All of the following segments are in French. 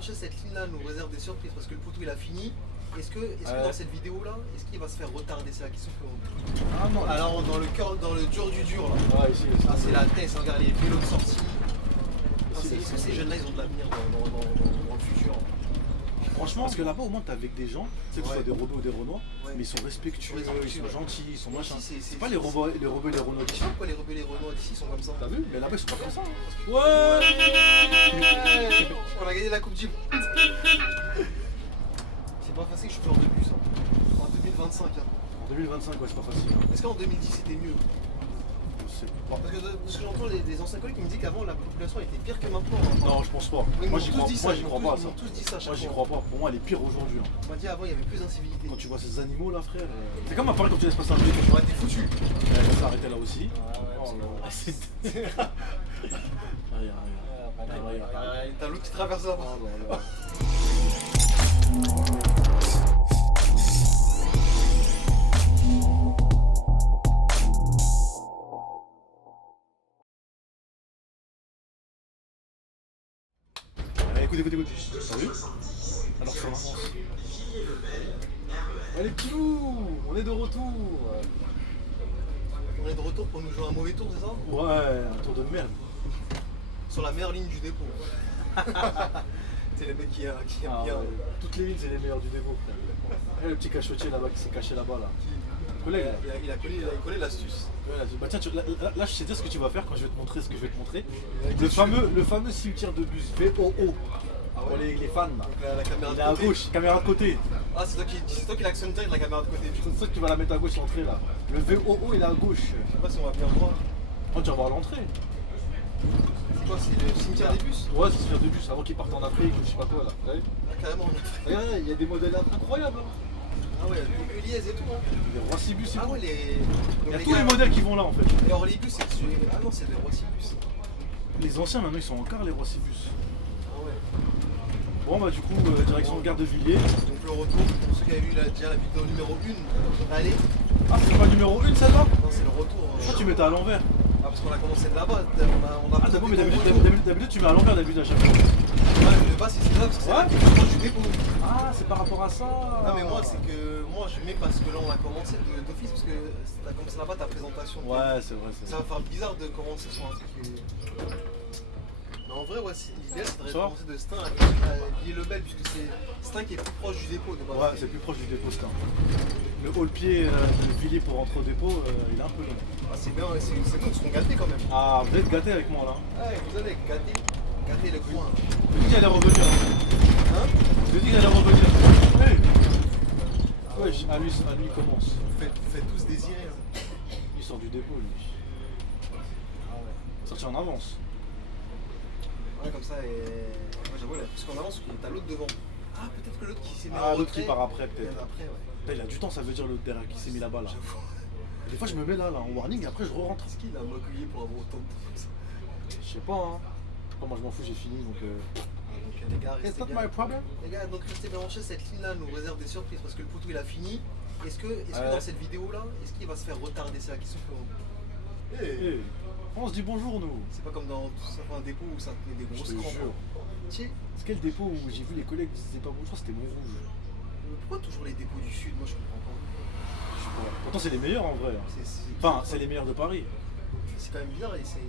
brancher cette ligne là nous réserve des surprises parce que le poteau il a fini. Est-ce que dans cette vidéo là, est-ce qu'il va se faire retarder? C'est la question que... Ah non. Alors dans le dur du dur là. Ouais, ici. Ah, c'est la tête, regarde les vélos de sortie. Est-ce que ces jeunes là ils ont de l'avenir dans le futur? Franchement, parce que là-bas au moins t'es avec des gens, tu sais que ce soit des Renault ou des Renois, ouais. mais ils sont respectueux, ils sont gentils, ils sont machins. C'est pas les robots et les Renault d'ici. Pourquoi les rebelles et les Renois d'ici sont comme ça? T'as vu? Mais là-bas ils sont pas comme ça. Hein. Ouais. On a gagné la coupe du monde. C'est pas facile, je suis plus en de bus hein. En 2025 hein. En 2025 ouais c'est pas facile. Est-ce qu'en 2010 c'était mieux? Je sais pas. Parce que de ce que j'entends des anciens collègues qui me disent qu'avant la population était pire que maintenant. Non je pense pas. Moi j'y crois pas à ça. Ils ont tous dit ça à chaque Moi j'y fois. crois pas. Pour moi elle est pire aujourd'hui. Hein. On m'a dit avant il y avait plus d'incivilité. Quand tu vois ces animaux là frère. C'est comme à Paris quand tu laisses passer un truc. Ouais t'es foutu. Elle s'est arrêtée là aussi. Oh là c'est... T'as l'autre qui traverse là. Écoute. T'as vu? Alors ça avance. Allez petits loups, on est de retour. On est de retour pour nous jouer un mauvais tour, c'est ça? Ouais, un tour de merde. Sur la meilleure ligne du dépôt. C'est les mecs qui aiment bien. Ouais. Toutes les lignes c'est les meilleures du dépôt. Le petit cachotier là-bas qui s'est caché là-bas là. Collègue, il a collé l'astuce. Bah tiens, là je sais dire ce que tu vas faire quand je vais te montrer ce que je vais te montrer. Le fameux cimetière de bus VOO. Ah ouais. Pour les fans là. La caméra Il de est à côté. gauche, caméra de côté. Ah c'est toi qui l'actionne direct la caméra de côté. C'est ça que tu vas la mettre à gauche l'entrée là. Le VOO il est à gauche. Je sais pas si on va bien voir. Oh tu vas voir l'entrée. C'est quoi, c'est le cimetière des bus? Ouais c'est le cimetière de bus avant qu'ils partent en Afrique ou je sais pas quoi là. T'as vu? Ah, carrément on a fait. Regarde, il y a des modèles incroyables. Hein. Ah ouais, les Eliès et tout hein. Les Roissy-Bus et Ah tout. ouais Il y a tous les modèles qui vont là en fait. Et Orly-Bus c'est... Ah non c'est des Roissy-Bus. Les anciens maintenant ils sont encore les Roissy-Bus. Ah ouais. Bon bah du coup direction Gare de Villiers. Donc le retour, pour ceux qui avaient vu déjà la vidéo numéro 1, allez. Ah c'est pas le numéro 1 celle-là? Non c'est le retour. Pourquoi tu mettais à l'envers? Ah parce qu'on a commencé de là-bas, on a Ah d'abord mais d'habitude tu mets à l'envers d'habitude à chaque fois. Ouais mais le bas c'est ça parce que c'est là qui est proche du dépôt. Ah c'est par rapport à ça. Non mais moi c'est que moi je mets parce que là on a commencé d'office parce que t'as commencé là-bas ta présentation. Ouais c'est vrai. Ça va faire bizarre de commencer sur un truc qui est... Mais en vrai ouais l'idéal c'est de commencer de Stein à Villiers-le-Bel puisque c'est Stein qui est plus proche du dépôt de base. Ouais c'est plus proche du dépôt Stein. Le haut-le-pied de Villiers pour rentrer au dépôt il est un peu long. Ah c'est bien, c'est nous qui serons gâtés quand même. Ah vous êtes gâtés avec moi là. Ouais vous allez gâter le coin. Je te dis qu'elle allait revenir. Hein? Je te dis qu'elle allait revenir. Hey. Ouais à lui il commence. Vous faites tous désirer. Hein. Il sort du dépôt lui. Ah ouais. Sorti en avance. Ouais comme ça et... Ouais j'avoue là, parce qu'on avance t'as l'autre devant. Ah peut-être que l'autre qui s'est mis en Ah l'autre retrait. qui part après peut-être. Après ouais. Putain, il a du temps ça veut dire l'autre derrière qui s'est mis là-bas là. Des fois je me mets là en warning et après je re-rentre. Est-ce qu'il a m'accueilli pour avoir autant de temps comme ça? Je sais pas hein. Moi je m'en fous j'ai fini donc Donc les gars It's restez not bien. my problem. Les gars donc restez bien branchés, cette ligne là nous réserve des surprises parce que le poteau il a fini. Est-ce que dans cette vidéo là, est-ce qu'il va se faire retarder? C'est la question que... Hey. On se dit bonjour nous. C'est pas comme dans un dépôt où ça te met des Je grosses te crampes. jure. Tiens, C'est quel dépôt où j'ai vu les collègues disaient pas bon, je crois que c'était Montrouge. pourquoi toujours les dépôts du sud? Moi je comprends pas. Je sais pas. Pourtant c'est les meilleurs en vrai. Enfin c'est les meilleurs de Paris. C'est quand même bizarre et c'est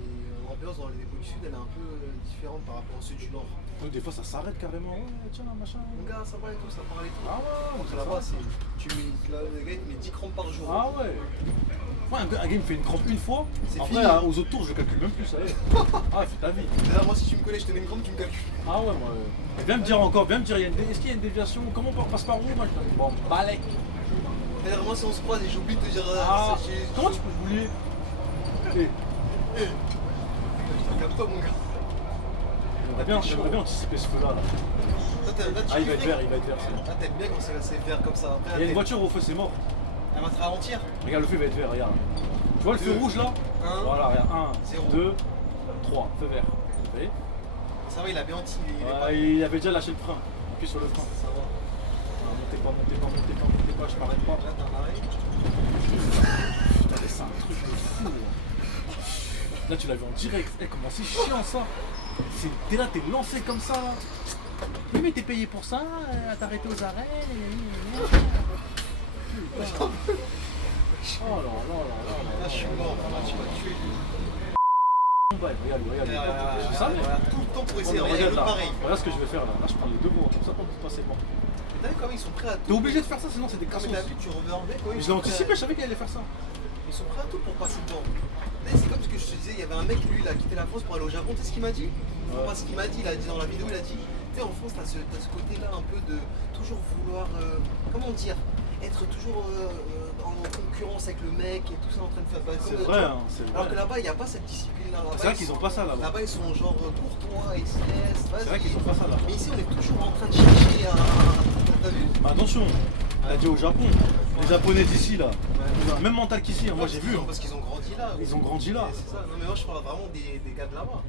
l'ambiance dans les dépôts du sud elle est un peu différente par rapport au sud du nord. Donc des fois ça s'arrête carrément. Ouais tiens là machin. Mon gars ça va et tout, ça parle et tout. Ah ouais, Donc là-bas tu mets le gars il te met 10 crampes par jour. Ah ouais. Moi un gars il me fait une crampe une fois. C'est Après fini. aux autres tours je calcule même plus ça y est. Ah c'est ta vie. Déjà moi si tu me connais je te mets une crampe tu me calcules. Ah ouais moi. Viens me dire encore, viens me dire est-ce qu'il y a une déviation? Comment on passe par où? Moi je dis bon balèque. D'ailleurs moi si on se croise et j'ai oublié de te dire Ah comment tu peux oublier? Calme-toi mon gars. J'aimerais bien anticiper ce feu là. Ah il va être vert, c'est Ah t'aimes bien quand c'est vert comme ça. Après, Il y a une voiture au feu, c'est mort. Elle va te ralentir. Regarde, le feu va être vert, regarde. Tu vois le feu rouge là? Voilà, regarde. 1, 2, 3, feu vert. Vous voyez? Ça va, il a bien anti. Il avait déjà lâché le frein. Appuie sur le frein. Ça va. Montez pas, je m'arrête pas. Là t'as un arrêt. Putain, mais c'est un truc de fou. Là tu l'as vu en direct. Comment c'est chiant ça. T'es là, t'es lancé comme ça là. Oui, mais t'es payé pour ça, à t'arrêter aux arrêts. Oh là là là Là, je suis mort, là, tu m'as tué. Regarde. Je savais. Tout le temps pour essayer de Regarde là. pareil. Regarde ce que je vais faire là. Là, je prends les deux mots, comme ça pour vous passer bon. T'as vu comment ils sont prêts à T'es tout. obligé de faire ça, sinon c'est des Comme cassos. t'as vu, tu reviens en comment Je l'ai anticipé, je savais qu'il allait faire ça. Ils sont prêts à tout pour passer devant. C'est comme ce que je te disais, il y avait un mec, lui, il a quitté la France pour aller au Japon. Tu sais ce qu'il m'a dit? Enfin, ce qu'il m'a dit, il a dit dans la vidéo, il a dit, tu sais, en France, t'as ce côté-là un peu de toujours vouloir, comment dire, être toujours en concurrence avec le mec et tout ça en train de faire. C'est vrai, hein, c'est vrai. Alors que là-bas, il n'y a pas cette discipline-là. C'est vrai qu'ils ont pas ça là-bas. Là-bas, ils sont genre courtois, ils se laissent. C'est vrai qu'ils ont pas ça là-bas. Mais ici, on est toujours en train de chercher à. T'as vu? Mais attention, t'as dit au Japon, les Japonais d'ici là, ils ont le même mental qu'ici, moi j'ai vu. Parce qu'ils ont grandi là. Ils ont grandi là. C'est ça. Non, mais moi, je parle vraiment des gars de là-bas.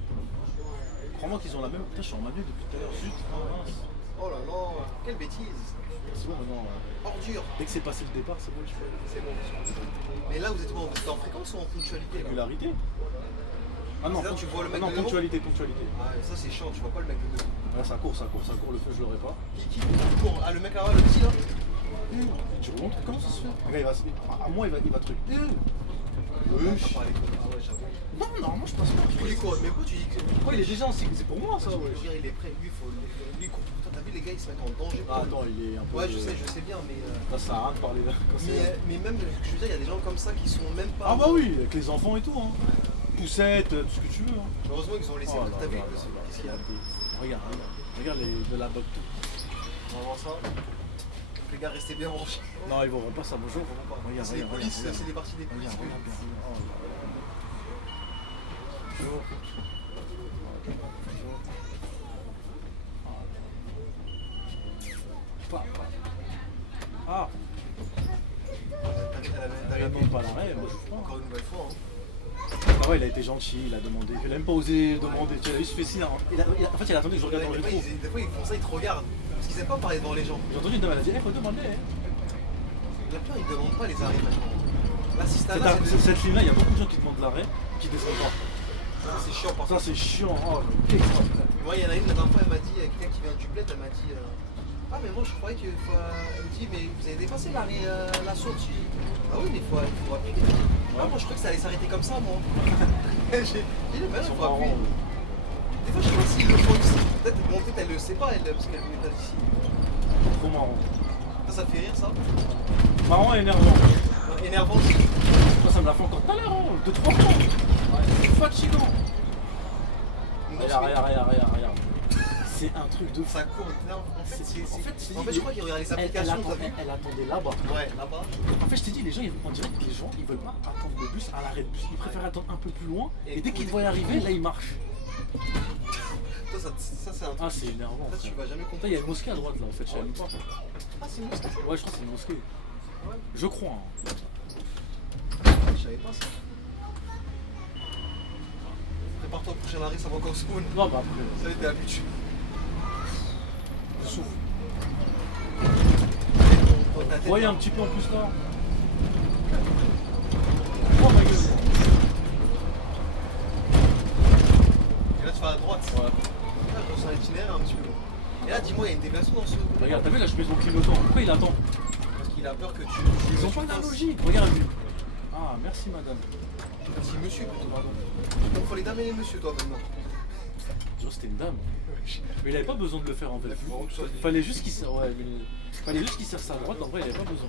Crois-moi qu'ils ont la même. Putain, je suis en manuel depuis tout à l'heure. Zut, mince. Oh là là, quelle bêtise. C'est bon maintenant. Ordure. Dès que c'est passé le départ, c'est bon, je fais. C'est bon. Mais là, vous êtes quoi? Vous êtes en fréquence ou en ponctualité là? Régularité. Ah non, C'est-à-dire, tu vois le mec non, de devant ponctualité. Ah, ça c'est chiant, tu vois pas le mec de devant. Là, ça court, le feu, je l'aurai pas. Qui court? Ah, le mec là-bas, le petit là? Tu remontes, comment ça se fait? Le gars, à moi, il va truc. Wesh. Non, normalement, je pense pas. Il court, mais pourquoi tu dis que. Pourquoi il est déjà en cycle? C'est pour moi ça, ouais. Je veux dire, il est prêt, lui, lui il court. Putain, t'as vu les gars, ils se mettent en danger. Ah, attends, il est un peu. Ouais, je sais bien, mais. Ça sert à rien de parler là. Mais même, je veux dire, il y a des gens comme ça qui sont même pas. Ah bah oui, avec les enfants et tout, hein. Poussette, tout ce que tu veux. Hein. Heureusement qu'ils ont laissé. Oh là T'as vu là qu'est-ce qu'il y a? Regarde les de la botte tout. On va voir ça. Les gars, restez bien branchés. Non, ils vont pas ça, bonjour. Regarde, C'est les polices, c'est des parties des polices. Regarde bien. Oh là là. Bonjour. Ah, elle demande pas l'arrêt, moi je crois. Encore une nouvelle fois. Ah ouais, il a été gentil, il a demandé. Il a même pas osé demander. Tu as vu, il se fait signe. En fait, il a attendu que je regarde dans le rétro. Des fois, ils font ça, ils te regardent. Parce qu'ils aiment pas parler devant les gens. J'ai entendu une dame, elle a dit, faut demander. La plupart, ils demandent pas les arrêts maintenant. L'assistanat, cette ligne-là, il y a beaucoup de gens qui demandent l'arrêt, qui descendent pas. c'est chiant par Ça, contre. c'est chiant. Oh, Moi, il y en a une, la dernière fois, elle m'a dit, quelqu'un qui vient du bled, elle m'a dit ah, mais moi je croyais qu'il faut. Elle me dit, mais vous avez dépassé la saute. Je dis, ah oui, mais il faut appuyer. Ah, moi je croyais que ça allait s'arrêter comme ça, moi. J'ai dit, ben non, il faut appuyer. Des fois, je sais pas s'ils le font ici. Peut-être elle le sait pas, elle, parce qu'elle n'est pas d'ici. Trop marrant. Ça fait rire, ça. Marrant et énervant. Énervant aussi. Ça me l'a fait encore tout à l'heure, hein, 2-3 fois. C'est fatigant. Regarde. C'est un truc de fou. Ça court, en fait, je crois qu'il y aurait les applications. Elle attendait là-bas. Ouais, là-bas. En fait, je t'ai dit, les gens, on dirait que les gens, ils veulent pas attendre le bus à l'arrêt de bus. Ils préfèrent attendre un peu plus loin. Et dès qu'ils te voient arriver, là, ils marchent. Ça c'est un truc. Ah, c'est énervant. Ça, tu vas jamais comprendre. Il y a une mosquée à droite là, en fait, je savais même pas. Ah, c'est une mosquée. Ouais, je crois que c'est une mosquée. Ouais. Je crois. Hein. Je savais pas ça. Prépare-toi au prochain arrêt, ça va encore spawn. Non, bah après. Ça y est, t'es habitué. Je souffle. Ta tête, Voyez là. un petit peu en plus là. Oh ma gueule. Et là, tu vas à droite. Ouais. Là, je ressens l'itinéraire un petit peu. Et là, dis-moi, il y a une déviation dans ce. Regarde, t'as vu là, je mets son clignotant. Pourquoi il attend? Parce qu'il a peur que tu. Ils ont pas d'analogie. Regarde lui. Ah, merci madame. Merci monsieur plutôt, pardon. Il faut les dames et les messieurs, toi maintenant. Je c'était une dame. Mais il avait pas besoin de le faire en fait. Fallait juste qu'il serre. Ouais, mais... Fallait juste qu'il serre sa droite, en vrai il avait pas besoin.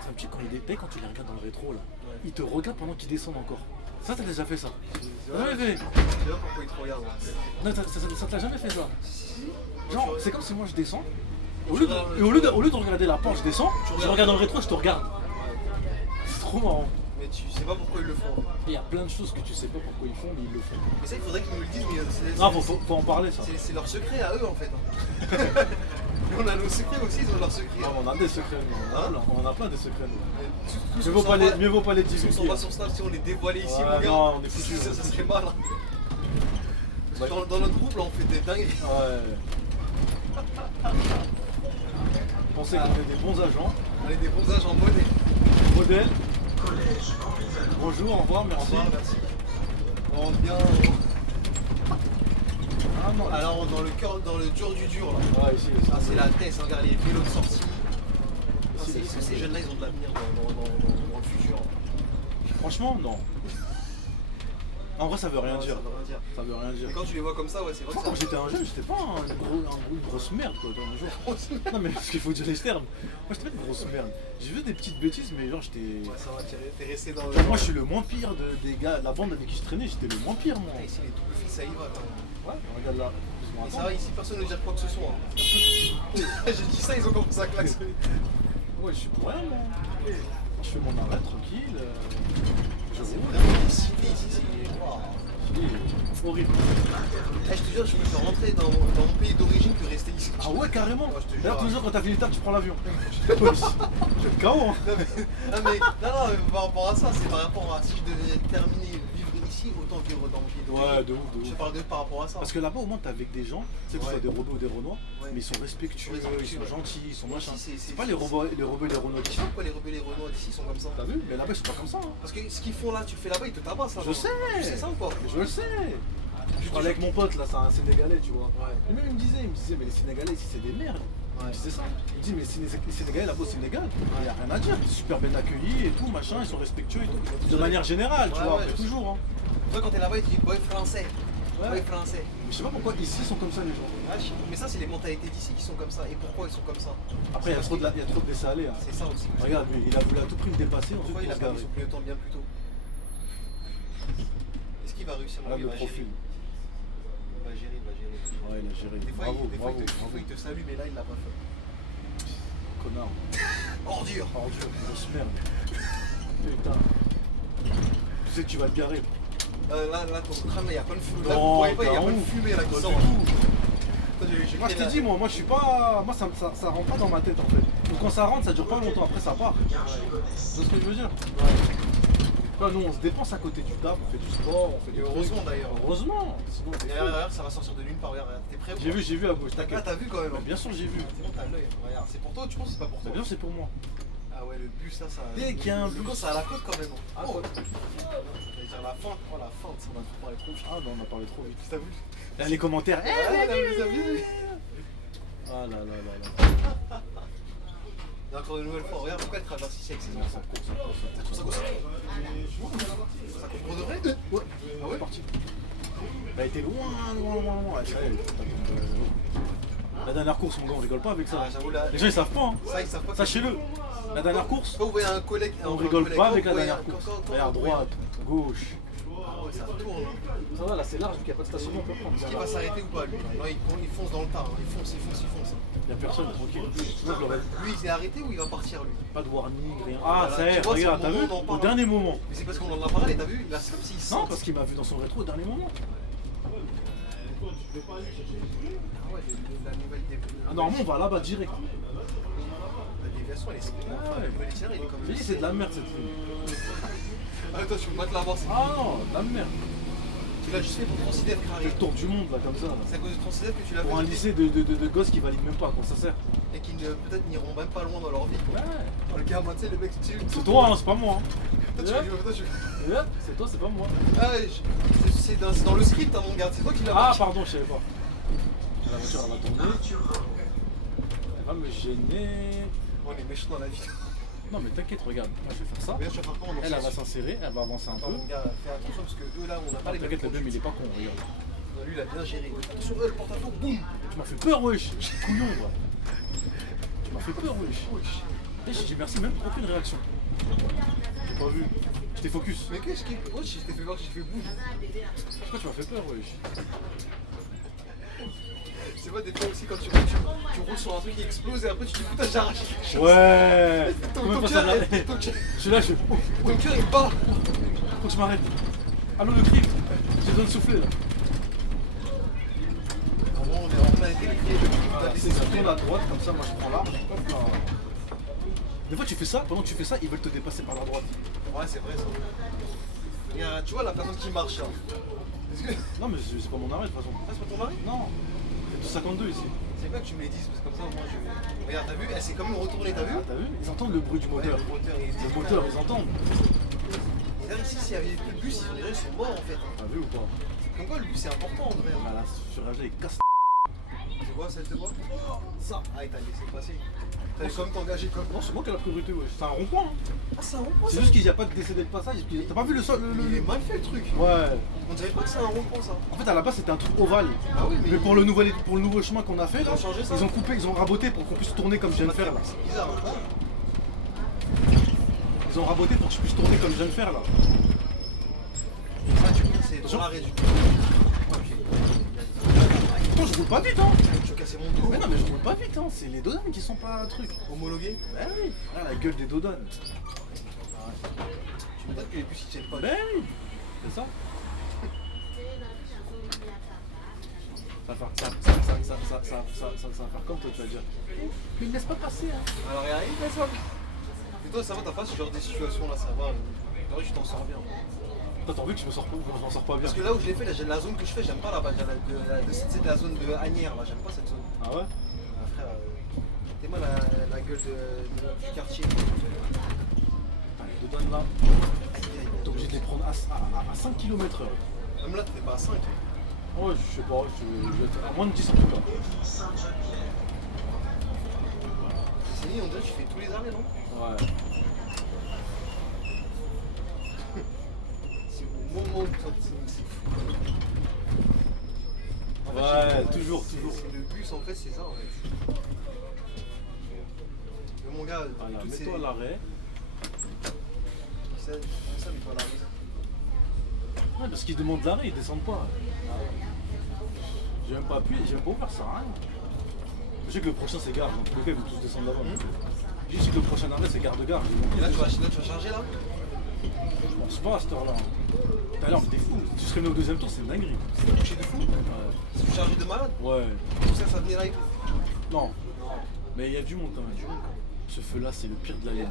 Ça me tue quand il dépêche, quand tu les regardes dans le rétro là. Ils te regardent pendant qu'ils descendent encore. Ça t'as déjà fait ça? T'as jamais fait? Je sais pas pourquoi ils te regardent. Non, ça t'a jamais fait ça? Genre, c'est comme si moi je descends. Au lieu de regarder la pente, je descends, je regarde dans le rétro, je te regarde. C'est trop marrant. Mais tu sais pas pourquoi ils le font. Il y a plein de choses que tu sais pas pourquoi ils font, mais ils le font. Mais ça, il faudrait qu'ils nous le disent, mais c'est. Non, faut en parler ça. C'est leur secret à eux en fait. Mais on a nos secrets aussi, ils ont leurs secrets. Non, on a des secrets, nous. Hein On en a plein des secrets, nous. Mieux Mieux vaut pas les Si on divulguer. va sur Snap, si on les dévoilait ici, Ouais, mon gars, non, on est foutus. ça serait mal. Parce que dans notre groupe, là, on fait des dingueries. Ouais. Pensez qu'on est des bons agents. On est des bons agents modèles. Modèle. Bonjour, au revoir, merci. Au revoir, merci. On rentre bien. non. Alors dans le cœur, dans le dur du dur là. Ouais, ici. Ah, c'est la tête, regarde les vélos de sortie. Ah, Ici, est-ce que ici. ces jeunes-là ils ont de l'avenir dans le futur? Franchement, non. En vrai, ça veut rien Ouais, dire. Ça veut rien dire. Ça veut rien dire. Et quand tu les vois comme ça, ouais, c'est vrai que Moi, ça. quand j'étais un jeune, j'étais pas une grosse merde, quoi, un jour. Non, mais parce qu'il faut dire les termes. Moi, j'étais pas une grosse merde. J'ai vu des petites bêtises, mais genre, j'étais. Ouais, ça va, t'es resté dans le. Moi, je suis le moins pire des gars, de la bande avec qui je traînais, j'étais le moins pire, moi. Ah, ici, les doubles fils, ça y va quand même. Ouais, regarde là. Et ça va, ici, personne ne dit quoi que ce soit. J'ai dit ça, ils ont commencé à klaxonner. Ouais, je suis pour rien, moi. Je fais mon arrêt tranquille. Je C'est roule. vraiment des cités ici, c'est. Waouh. C'est horrible. Eh, je te jure, je préfère rentrer dans mon pays d'origine que rester ici. Ah ouais, carrément. Ouais, je te jure. D'ailleurs, toujours quand t'as fini le taf, tu prends l'avion. Je vais être KO, hein. Non, mais par rapport à ça, c'est par rapport à si je devais terminer vivre ici, autant vivre dans mon pays d'origine. Ouais, de ouf, de Je ouf. parle de par rapport à ça. Parce que là-bas, au moins, t'es avec des gens, tu sais, que ce soit Ouais. des robots ou des renois, Ouais. mais ils sont respectueux, ils sont gentils, ils sont machin. Ici, C'est pas les robots et les renois Tu d'ici. sais pourquoi les rebelles et les renois d'ici sont comme ça? T'as vu? Mais là-bas, ils sont pas comme ça. Hein. Parce que ce qu'ils font là, tu fais là-bas, ils te tabassent là. Je sais. Tu sais ça ou pas? Je le sais. Je parlais avec mon pote, là, c'est un Sénégalais, tu vois. Ouais. Et même, il me disait, mais les Sénégalais ici, c'est des merdes. Il me disait ça. Il me dit, mais les Sénégalais là-bas au Sénégal, il n'y a rien à dire. Ils sont super bien accueillis et tout, machin, ils sont respectueux et tout. De manière générale, tu Ouais, vois, ouais, après, je toujours. Hein. Toi, quand t'es là-bas, ils te disent boy français. Ouais. Boy français. Mais je sais pas pourquoi ici, ils sont comme ça, les gens. Ah, mais ça, c'est les mentalités d'ici qui sont comme ça. Et pourquoi ils sont comme ça? Après, il y a trop de laisser aller. Hein. C'est ça aussi. Regarde, lui, il a voulu à tout prix me dépasser, ensuite Pourquoi il pour a se pas mis garer. son clignotant bien plus tôt? Est-ce qu'il va réussir? Regarde Il le va gérer. profil. Il va gérer, il va gérer. Ouais, il a géré. Des fois, Bravo, des fois, bravo, des fois, bravo. il te salue, mais là, il l'a pas fait. Connard. Ordure! Ordure, grosse merde. Putain. Tu sais que tu vas te garer. Là, ton crâne, il y a pas de fumée. Non, Là, vous voyez pas, il y a t'as pas de honte. fumée là qui Pas sort. du tout. Moi, Moi je t'ai dit, moi je suis pas. Moi ça rentre pas dans ma tête en fait. Donc quand ça rentre, ça dure pas longtemps, après ça part. Tu vois ce que je veux dire? Là, nous on se dépense à côté du taf, on fait du sport, on fait Et des heureusement trucs. d'ailleurs. Heureusement. Sinon, t'es Derrière, fou. derrière, ça va sortir de nulle part. Regarde, t'es prêt ou pas? J'ai vu à gauche, Ah, t'inquiète. t'as vu quand même. Mais bien sûr j'ai vu. C'est bon, t'as l'œil. Regarde, c'est pour toi, tu penses que c'est pas pour Mais toi? bien sûr c'est pour moi. Ah ouais, le bus, ça. Dès qu'il y a un Le bus. gosse, ça a la côte quand même. Ah, Oh, quoi. j'allais dire la fente. Oh, la fente, ça m'a fait parler trop vite. Ah bah on a parlé trop vite. T'as vu? Là les commentaires. Eh, Ouais, t'as vu? Ah là là là là. Il y a encore une nouvelle fois. Regarde pourquoi elle traverse ici avec ses Ça enfants. court, ça court, ça court. Ça court, ça court. Ça court pour de vrai? Ouais. Ah ouais? Parti. Elle a été loin. Ouais, ça y est. La dernière course, mon gars, on rigole pas avec ça. Ah, j'avoue, là. Les gens ils savent pas, hein. Ça, ils savent pas. Sachez-le. La dernière course, Quand vous voyez un collègue. on un rigole collègue, pas quand avec vous la voyez dernière un- course. quand- Regarde, quand vous voyez un- droite, gauche. Ah ouais, ça tourne. Hein. Ça va, là c'est large, vu qu'il n'y a pas de stationnement, on peut prendre. Est-ce qu'il va s'arrêter ou pas lui? Non, il fonce dans le tas. Hein. Il fonce. Il n'y a personne, tranquille. Sinon, je l'aurais Lui, il s'est arrêté ou il va partir lui? pas de warning, rien. Ah, Voilà, ça y tu est, vois, c'est regarde, le t'as vu? moment où on en Au parle. dernier moment. Mais c'est parce qu'on en a parlé, t'as vu? Là, c'est comme s'il Non, sent. parce qu'il m'a vu dans son rétro au dernier moment. Ah ouais, la nouvelle Ah, normalement, on va là-bas direct. La déviation, elle est. Enfin, le nouvel itinéraire, il est comme. J'ai dit, c'est de la merde cette ligne. Ah, toi, tu peux pas te l'avancer. Ah non, de la merde. Tu l'as juste fait pour Transidef, C'est Carré. le tour du monde là, comme ça. Là. C'est à cause de Transidef que tu l'as Pour un fait. lycée de gosses qui valident même pas, quoi, ça sert. Et qui peut-être n'iront même pas loin dans leur vie. Ouais. Oh, le gars, moi, tu sais, le mec, C'est toi, hein, c'est pas moi. Hein. Toi, tu toi, tu. Et là, c'est toi, c'est pas moi. Ah, c'est dans le script, hein, mon gars. C'est toi qui l'as Ah, marqué. pardon, je savais pas. La voiture, elle va tourner. Elle va me gêner. On est méchants dans la vie. Non, mais t'inquiète, regarde. Moi, je vais faire ça. Bien sûr, par contre, Elle va s'insérer, elle va avancer un Attends, peu. mon gars, fais attention parce que eux là, on n'a pas les mêmes. T'inquiète, le deuxième, il est pas con, regarde. Lui, il a bien géré. Sur eux, le porte-à-faux, boum. Tu m'as fait peur, wesh. Couillon, quoi. Tu m'as fait peur, wesh. Et j'ai dit merci, même aucune réaction. J'ai pas vu. J'étais focus. Mais qu'est-ce qui est. Oh, je t'ai fait voir, j'ai fait boum. Pourquoi tu m'as fait peur, wesh? C'est pas des fois aussi quand tu roules sur un truc qui explose et après tu te dis putain, j'ai arraché quelque chose. Ouais. Ton Combien de fois cœur, ça m'a. Je suis là, je. ton cœur il bat. Faut que je m'arrête. Allô, le cri. J'ai besoin de souffler là. Vraiment, on a été les pieds. T'as laissé C'est ça souffler tourne à là. droite, comme ça, moi je prends l'arche. Hop là. Des fois, tu fais ça, pendant que tu fais ça, ils veulent te dépasser par la droite. Ouais, c'est vrai ça. Regarde, tu vois la personne qui marche là. Est-ce que. Non, mais c'est pas mon arrêt de toute façon. Ah, c'est pas ton mari? Non. C'est 52 ici. C'est bien que tu me les dises parce que comme ça au moins je. Regarde, t'as vu? Elle s'est quand même retournée, t'as vu? Ah, t'as vu? Ils entendent le bruit du Ouais, moteur. le moteur, il Le moteur, ils entendent. Et là, ici, s'il y avait plus de bus, ils sont morts en fait. T'as vu ou pas? Comme quoi, le bus c'est important en vrai. À la ce virage-là, il casse. C'est quoi, ça te voit? Ça. Ah, il t'a laissé passer. T'avais quand même t'engager comme. Non, c'est moi qui ai la priorité, ouais. C'est un rond-point. Hein. Ah, c'est un rond-point. C'est juste qu'il n'y a pas de décédé de passage. T'as pas vu le sol Il est mal fait le truc. Ouais. On dirait pas que c'est un rond-point ça. En fait, à la base, c'était un truc ovale. Ah oui, Mais pour le nouveau chemin qu'on a fait, là, Ils ont changé ça. ils ont coupé, ils ont raboté pour qu'on puisse tourner comme je viens de faire là. C'est bizarre. Ils ont raboté pour que je puisse tourner comme je viens de faire là. Ah, tu me dis, c'est dans l'arrêt du. Pourtant, je roule pas vite, hein. Tu veux casser mon dos. Mais non, mais je roule pas vite, hein. C'est les dodanes qui sont pas un truc. Homologué. Ben oui. Ah, la gueule des dodanes. Tu m'étonnes que les puces ils tiennent pas. Ben oui. C'est ça. Ça va faire comme toi, tu vas dire. Mais il laisse pas passer, hein. Alors, il arrive, mais ça. Et toi, ça va, t'as pas ce genre de situation là, ça va. En vrai, tu t'en sors bien. Toi, t'as vu que je m'en sors pas bien. Parce que là où je l'ai fait, la zone que je fais, j'aime pas là-bas. C'est la zone de Agnières là, j'aime pas cette zone. Ah ouais. Ah, frère, t'es moi la gueule du quartier. Putain, les dodanes là. T'es obligé de les prendre à 5 km/h. Même là, t'es pas à 5. Ouais, je sais pas, je vais être à moins de 10 en tout cas. C'est ni, on dirait que tu fais tous les arrêts, non? Ouais. C'est au moment où c'est fou. En fait, Ouais, c'est- toujours. c'est le bus en fait, c'est ça en fait. Mais mon gars, Voilà, toutes mets-toi à l'arrêt. Ça, mets-toi à l'arrêt. Ouais, parce qu'ils demandent l'arrêt, ils descendent pas. J'ai même pas appuyé, j'ai même pas ouvert, ça sert à rien. Je sais que le prochain c'est gare, donc tous les cas ils vont tous descendre là-bas. Je sais que le prochain arrêt c'est gare de gare. Et là, tu vas charger là? Je pense pas à cette heure-là. Tout à l'heure, t'es fou. Tu serais venu au deuxième tour, c'est une dinguerie. C'est touché de fou. Ouais. Tu chargé de malade. Ouais. Tout ça, ça venait là et tout. Non. Mais il y a du monde quand même. Ce feu-là, c'est le pire de la ligne.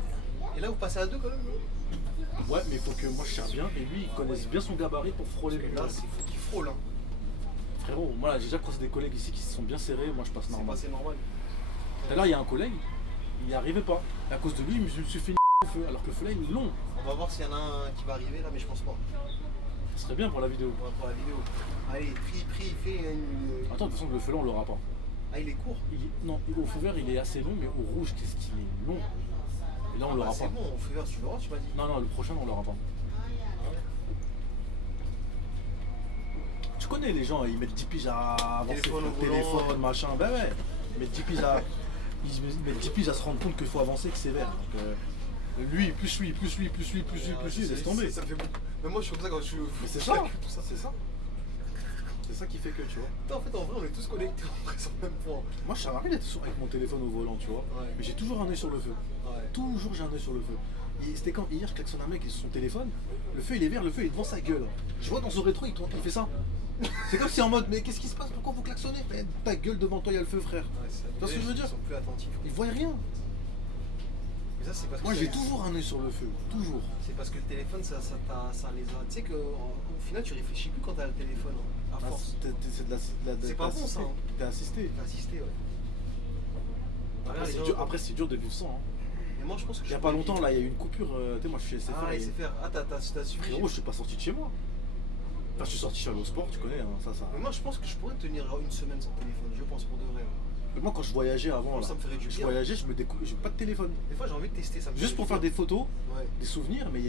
Et là, vous passez à deux quand même. Ouais, mais il faut que moi je serre bien et lui il connaisse bien son gabarit pour frôler le Là, c'est fou qu'il frôle. Hein. Frérot, moi j'ai déjà croisé des collègues ici qui se sont bien serrés, moi je passe C'est normal. passé normal. Tout à l'heure il y a un collègue, il n'y arrivait pas. Et à cause de lui, je me suis fait au feu, alors que le feu là il est long. On va voir s'il y en a un qui va arriver là, mais je pense pas. Ça serait bien pour la vidéo. Pour la vidéo. Allez, prie, fais une. Attends, de toute façon le feu là on l'aura pas. Ah, il est court. Non, au feu vert il est assez long, mais au rouge qu'est-ce qu'il est long. Et là on l'aura C'est pas. bon, on fait vert, tu l'auras, tu m'as dit. Non, le prochain on l'aura pas. Tu connais les gens, ils mettent 10 piges à avancer Téléphone sur le au volant. téléphone, machin. Ben ouais, ils mettent 10 piges à se rendre compte qu'il faut avancer, que c'est vert. Donc, lui, plus lui, laisse tomber. Ça fait beaucoup. Mais moi, je suis comme ça quand je suis. Mais c'est je ça, calcule tout ça. c'est ça. C'est ça qui fait que, tu vois. Putain, en fait, en vrai, on est tous connectés en vrai sur le même point. Moi, ça m'arrive d'être avec mon téléphone au volant, tu vois. Ouais. Mais j'ai toujours un œil sur le feu. Ouais. Toujours j'ai un œil sur le feu. Et c'était quand hier, je klaxonne un mec et sur son téléphone, le feu il est vert, le feu il est devant sa gueule. Je vois dans son rétro, il fait ça. C'est comme si en mode, mais qu'est-ce qui se passe? Pourquoi vous klaxonnez? Mais ta gueule devant toi, il y a le feu, frère. Ouais, Tu vois ce que je veux dire? Ils sont plus attentifs. Ils voient rien. Mais ça, c'est parce que. Moi j'ai c'est- toujours un œil sur le feu, toujours. C'est parce que le téléphone, ça les a. Tu sais qu'au final, tu réfléchis plus quand t'as le téléphone, hein, à Ah, force. c'est de la. C'est pas bon, ça, hein. T'es assisté. T'as assisté, ouais. Après, Regarde, les c'est gens- dur, après, c'est dur de vivre sans. Hein. Mais moi, je pense que Il je y a suis pas longtemps là, il y a eu une coupure. Tu sais, moi je suis SFR. Ah, et- SFR. Ah, t'as suivi. Frérot, je suis pas sorti de chez moi. Enfin, je suis sorti, je suis allé au sport, tu connais, hein, ça. Mais moi, je pense que je pourrais tenir une semaine sans téléphone, je pense pour de vrai. Mais moi, quand je voyageais avant, là, Ça me ferait du je bien. voyageais, j'ai pas de téléphone. Des fois, j'ai envie de tester ça. me Juste fait pour du faire bien. des photos, Ouais. des souvenirs, mais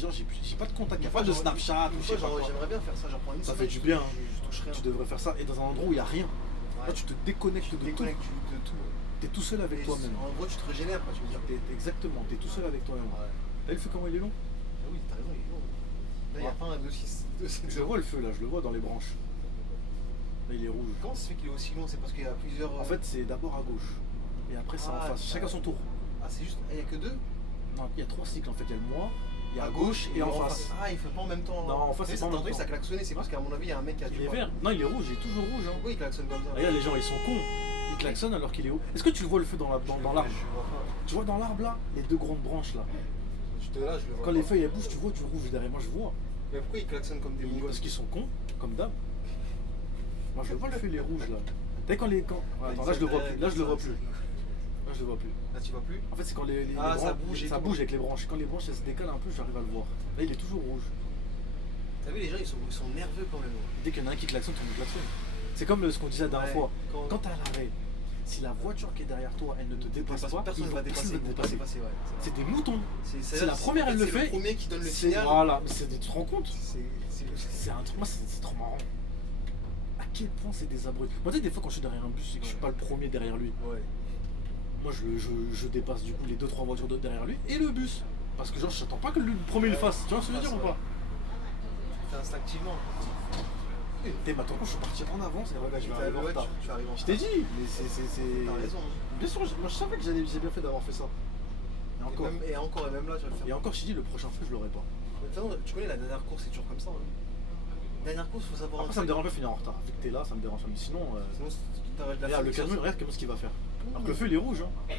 genre j'ai pas de contact, il n'y a Une fois, pas de genre- Snapchat une ou je fois, sais pas quoi. j'aimerais bien faire ça, genre prendre une Ça semaine, fait du bien, hein. Je touche rien. Tu devrais faire ça et dans un endroit où il n'y a rien. Là Ouais. tu te déconnectes Tu de te tout. déconnectes de tout. T'es tout seul avec Et toi-même. En gros, tu te régénères, quoi, tu veux dire. Exactement, t'es tout seul avec toi-même. Ouais. Là, le feu comment il est long? Ah oui, t'as raison, il est long. Là, il n'y a Ouais. pas un 2-6. Je le vois le feu là, je le vois dans les branches. Là il est rouge. Comment ça se fait qu'il est aussi long? C'est parce qu'il y a plusieurs. En fait c'est d'abord à gauche. Et après c'est en Ah, face. Chacun son tour. Ah, c'est juste. Il n'y a que deux? Non, il y a 3 cycles en fait, il y a le moi, il y a à gauche et en face. Ah, il fait pas en même temps. Non, en face, Tu sais, c'est pas en même entendu, temps. ça klaxonnait, c'est parce qu'à mon avis, il y a un mec qui a Il dû est voir. vert. Non il est rouge, il est toujours rouge. Hein. Pourquoi il klaxonne comme ça? Regarde les gens ils sont cons. Ils klaxonnent alors qu'il est haut. Est-ce que tu le vois le feu dans l'arbre? Je vois pas. Tu vois dans l'arbre là, les deux grandes branches là. J'étais là, je le vois. Quand pas. les feuilles elles bougent, tu vois du rouge derrière moi je vois. Mais pourquoi il klaxonne comme des mongols? Parce qu'ils sont cons, comme d'hab. Moi je vois le feu il est rouge là. T'as vu quand les. Attends, là je le vois plus. Là je le vois plus. Là je le vois plus. Là, tu vas plus? En fait c'est quand les Ah, ça branches- bouge et ça tout. bouge avec les branches. Quand les branches elles se décalent un peu, j'arrive à le voir. Là il est toujours rouge. T'as vu, les gens, ils sont nerveux quand même. Dès qu'il y en a un qui klaxonne, tout le monde klaxonne. C'est comme ce qu'on disait la dernière Ouais, fois. quand- Quand t'es à l'arrêt, si la voiture qui est derrière toi, elle ne te dépasse pas, personne ne va dépasser. personne ne va te dépasser. Ouais. C'est des moutons. C'est la première, elle le C'est fait. le premier qui donne le C'est signal. voilà, mais tu te rends compte? C'est- C'est un truc, moi c'est trop marrant. À quel point c'est des abrutis. Moi tu sais, des fois quand je suis derrière un bus et que je suis pas le premier derrière lui, Ouais. moi je dépasse du coup les 2-3 voitures d'autres derrière lui et le bus. Parce que genre j'attends pas que le premier le fasse, tu vois ce que je veux dire ou pas? Fait instinctivement. T'es maintenant quand je suis parti en avance et regarde je vais arriver en retard. Tu arrives en Je t'ai dit, mais c'est. T'as raison. Bien sûr, moi je savais que j'ai bien fait d'avoir fait ça. Et encore. Et même là, tu vas le faire. Et encore, je t'ai dit, le prochain fois, je l'aurai pas. De toute façon, tu connais la dernière course, c'est toujours comme ça. Hein. Dernière course, faut savoir. Après, ça me dérange pas de finir en retard. Vu que t'es là, ça me dérange pas. Mais sinon, Sinon, t'arrêtes de la regarde, le faire. camion, regarde comment ce qu'il va faire. Alors que le feu, il est rouge. Hein.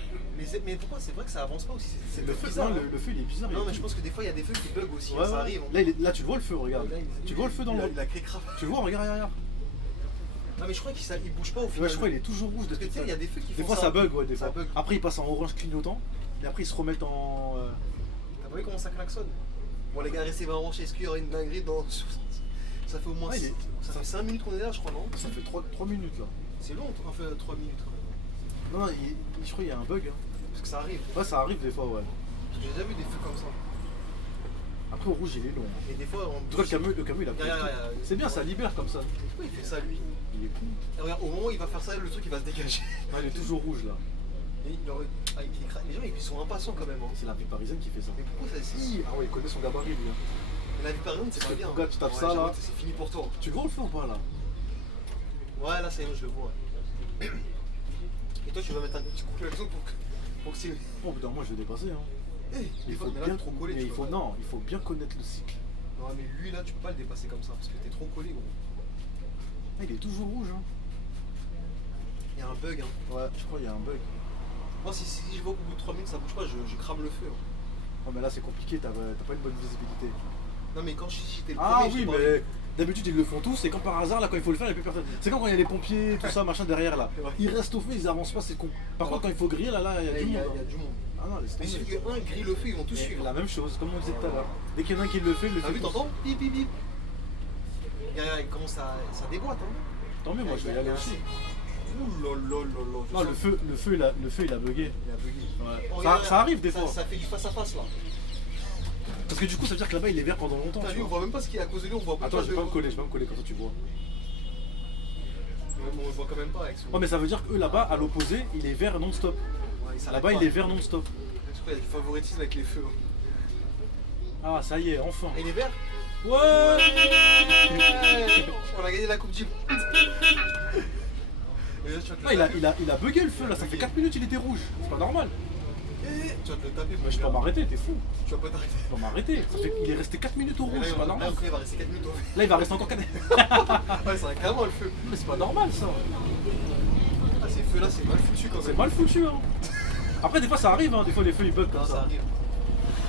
Mais pourquoi? C'est vrai que ça avance pas aussi. C'est Le feu, bizarre. non, Hein. le feu, il est bizarre. Non, il est mais tout- je pense que des fois, il y a des feux qui bug aussi. Ouais, Ça ouais. arrive. Là, tu le vois le feu, regarde. Là, Tu vois le feu dans le. Il a cré-crap. Tu le vois, regarde, regarde. Non, mais je crois qu'il bouge pas au final. Ouais, je crois qu'il est toujours rouge Parce que depuis tu sais, tout il y à a des feux qui Des font fois, ça bug, ouais, des Ça fois. bug. Après, ils passent en orange clignotant. Et après, ils se remettent en. T'as pas vu comment ça klaxonne? Bon, les gars, restez vraiment chez. Est-ce qu'il y aurait une dinguerie dans. Ça fait au moins. Ouais, Ça fait 5 minutes qu'on est là, je crois, non? Ça fait 3 minutes là. C'est long, on fait 3 minutes quand même. Non, je crois qu'il y a un bug. Hein. Parce que ça arrive. Ouais, ça arrive des fois, ouais. J'ai déjà vu des feux comme ça. Après, au rouge, il est long. Et des fois, on. En tout cas, le camion, il a pris. Regarde. C'est bien, ça libère comme ça. Pourquoi il fait ça lui? Il est con. Et regarde, au moment où il va faire ça, le truc il va se dégager. Ah, il est toujours rouge là. Et les gens ils sont impatients quand même. Hein. C'est la vie parisienne qui fait ça. Mais pourquoi ça c'est. Ah ouais, il connaît son gabarit lui. Hein. Mais la vie parisienne c'est pas bien. Regarde, tu tapes ça, là. j'avoue, c'est fini pour toi. Tu vois le feu ou pas là? Ouais, là c'est bon, je le vois. Et toi tu vas mettre un petit coup de klaxon pour que c'est. Bon, au bout d'un moment, je vais dépasser. Hein. Il faut bien bien trop coller. Mais tu il peux faut, pas. non, il faut bien connaître le cycle. Non, mais lui là tu peux pas le dépasser comme ça parce que t'es trop collé gros. Ah, il est toujours rouge. Hein. Il y a un bug. Hein. Ouais, je crois qu'il y a un bug. Moi si je vois qu'au bout de 3 minutes ça bouge pas, je crame le feu. Hein. Oh, mais là, c'est compliqué, t'as pas une bonne visibilité. Non, mais quand j'étais le Ah premier, oui, je te mais d'habitude, ils le font tous, et quand par hasard, là, quand il faut le faire, il n'y a plus personne. C'est comme quand il y a les pompiers, tout ça, machin derrière là. Ouais. Ils restent au feu, ils avancent pas, c'est con. Par contre, quand il faut griller, là, il y a parle. du Il y monde. a hein. du monde. Ah non, laisse Mais tomber. celui qu'un grille le feu, ils vont tous Et suivre. la même chose, comme on disait tout à l'heure. Dès qu'il y en a un qui le fait, il le T'as fait. vu, tous. t'entends? Bip bip bip. Regarde comment ça déboîte. Hein. Tant mieux, moi je vais y aller aussi. Ouh là là là là. Non, le feu, il a bugué. Il a bugué. Ouais. Oh, Ça, regarde, ça arrive des ça- fois. Ça fait du face à face là. Parce que du coup, ça veut dire que là-bas, il est vert pendant longtemps. T'as tu vu, on vois. voit même pas ce qu'il y a à cause de lui, on voit pas. Attends, je vais pas me coller, comme ça tu vois. On le voit quand même pas avec son. Ouais, mais ça veut dire que eux là-bas, à l'opposé, il est vert non-stop. Ouais, il s'arrête Là-bas, pas. il est vert non-stop. Je crois qu'il y a du favoritisme avec les feux. Ah, ça y est, enfin. Et il est vert? Ouais. On a gagné la Coupe du Monde. Et là, tu vas te le Ah, taper. il a bugué le feu là, ça fait 4 minutes il était rouge. C'est pas normal. Tu vas te le taper. Mais je peux pas m'arrêter, t'es fou. Tu vas pas t'arrêter. Je peux pas m'arrêter. Il est resté 4 minutes au Et rouge, là, c'est pas normal. après, il va rester 4 minutes au feu. Là, il va rester encore 4 Ouais, c'est carrément le feu. Mais c'est pas normal ça. Ah, ces feux là, c'est mal foutu quand même. C'est mal foutu, hein. Après, des fois ça arrive, hein. Des fois les feux ils bug Non, comme ça ça. arrive.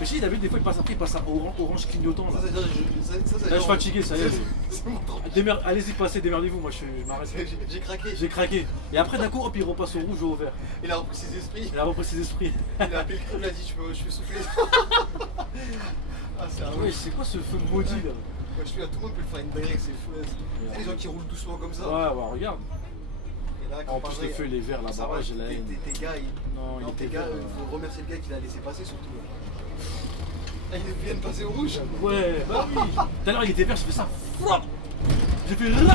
Mais si, David, des fois il passe après, il passe à orange clignotant là. Ça, c'est-à-dire, ça, Là, je suis genre- fatigué, ça y est. C'est mon temps. Allez-y, passez, démerdez-vous, moi je m'arrête. J'ai craqué. J'ai craqué. Et après, d'un coup, hop, il repasse au rouge ou au vert. Il a repris ses esprits. Il a repris ses esprits. Il a appelé le crew, il a dit je peux souffler. Ah, c'est un Ouais, c'est quoi ce feu maudit là? Moi, je suis là, tout le monde peut le faire une dinguerie avec ses feux. C'est les gens qui roulent doucement comme ça. Ouais, bah regarde. Et là, En plus, le feu il est vert ça là-bas, va, j'ai la haine. tes gars, Non, il non, était tes gars, vert. faut remercier le gars qui l'a laissé passer surtout. Ah, ils viennent passer au rouge. Ouais, bah oui. Tout à l'heure il était vert, j'ai fait ça. Flop. J'ai fait là.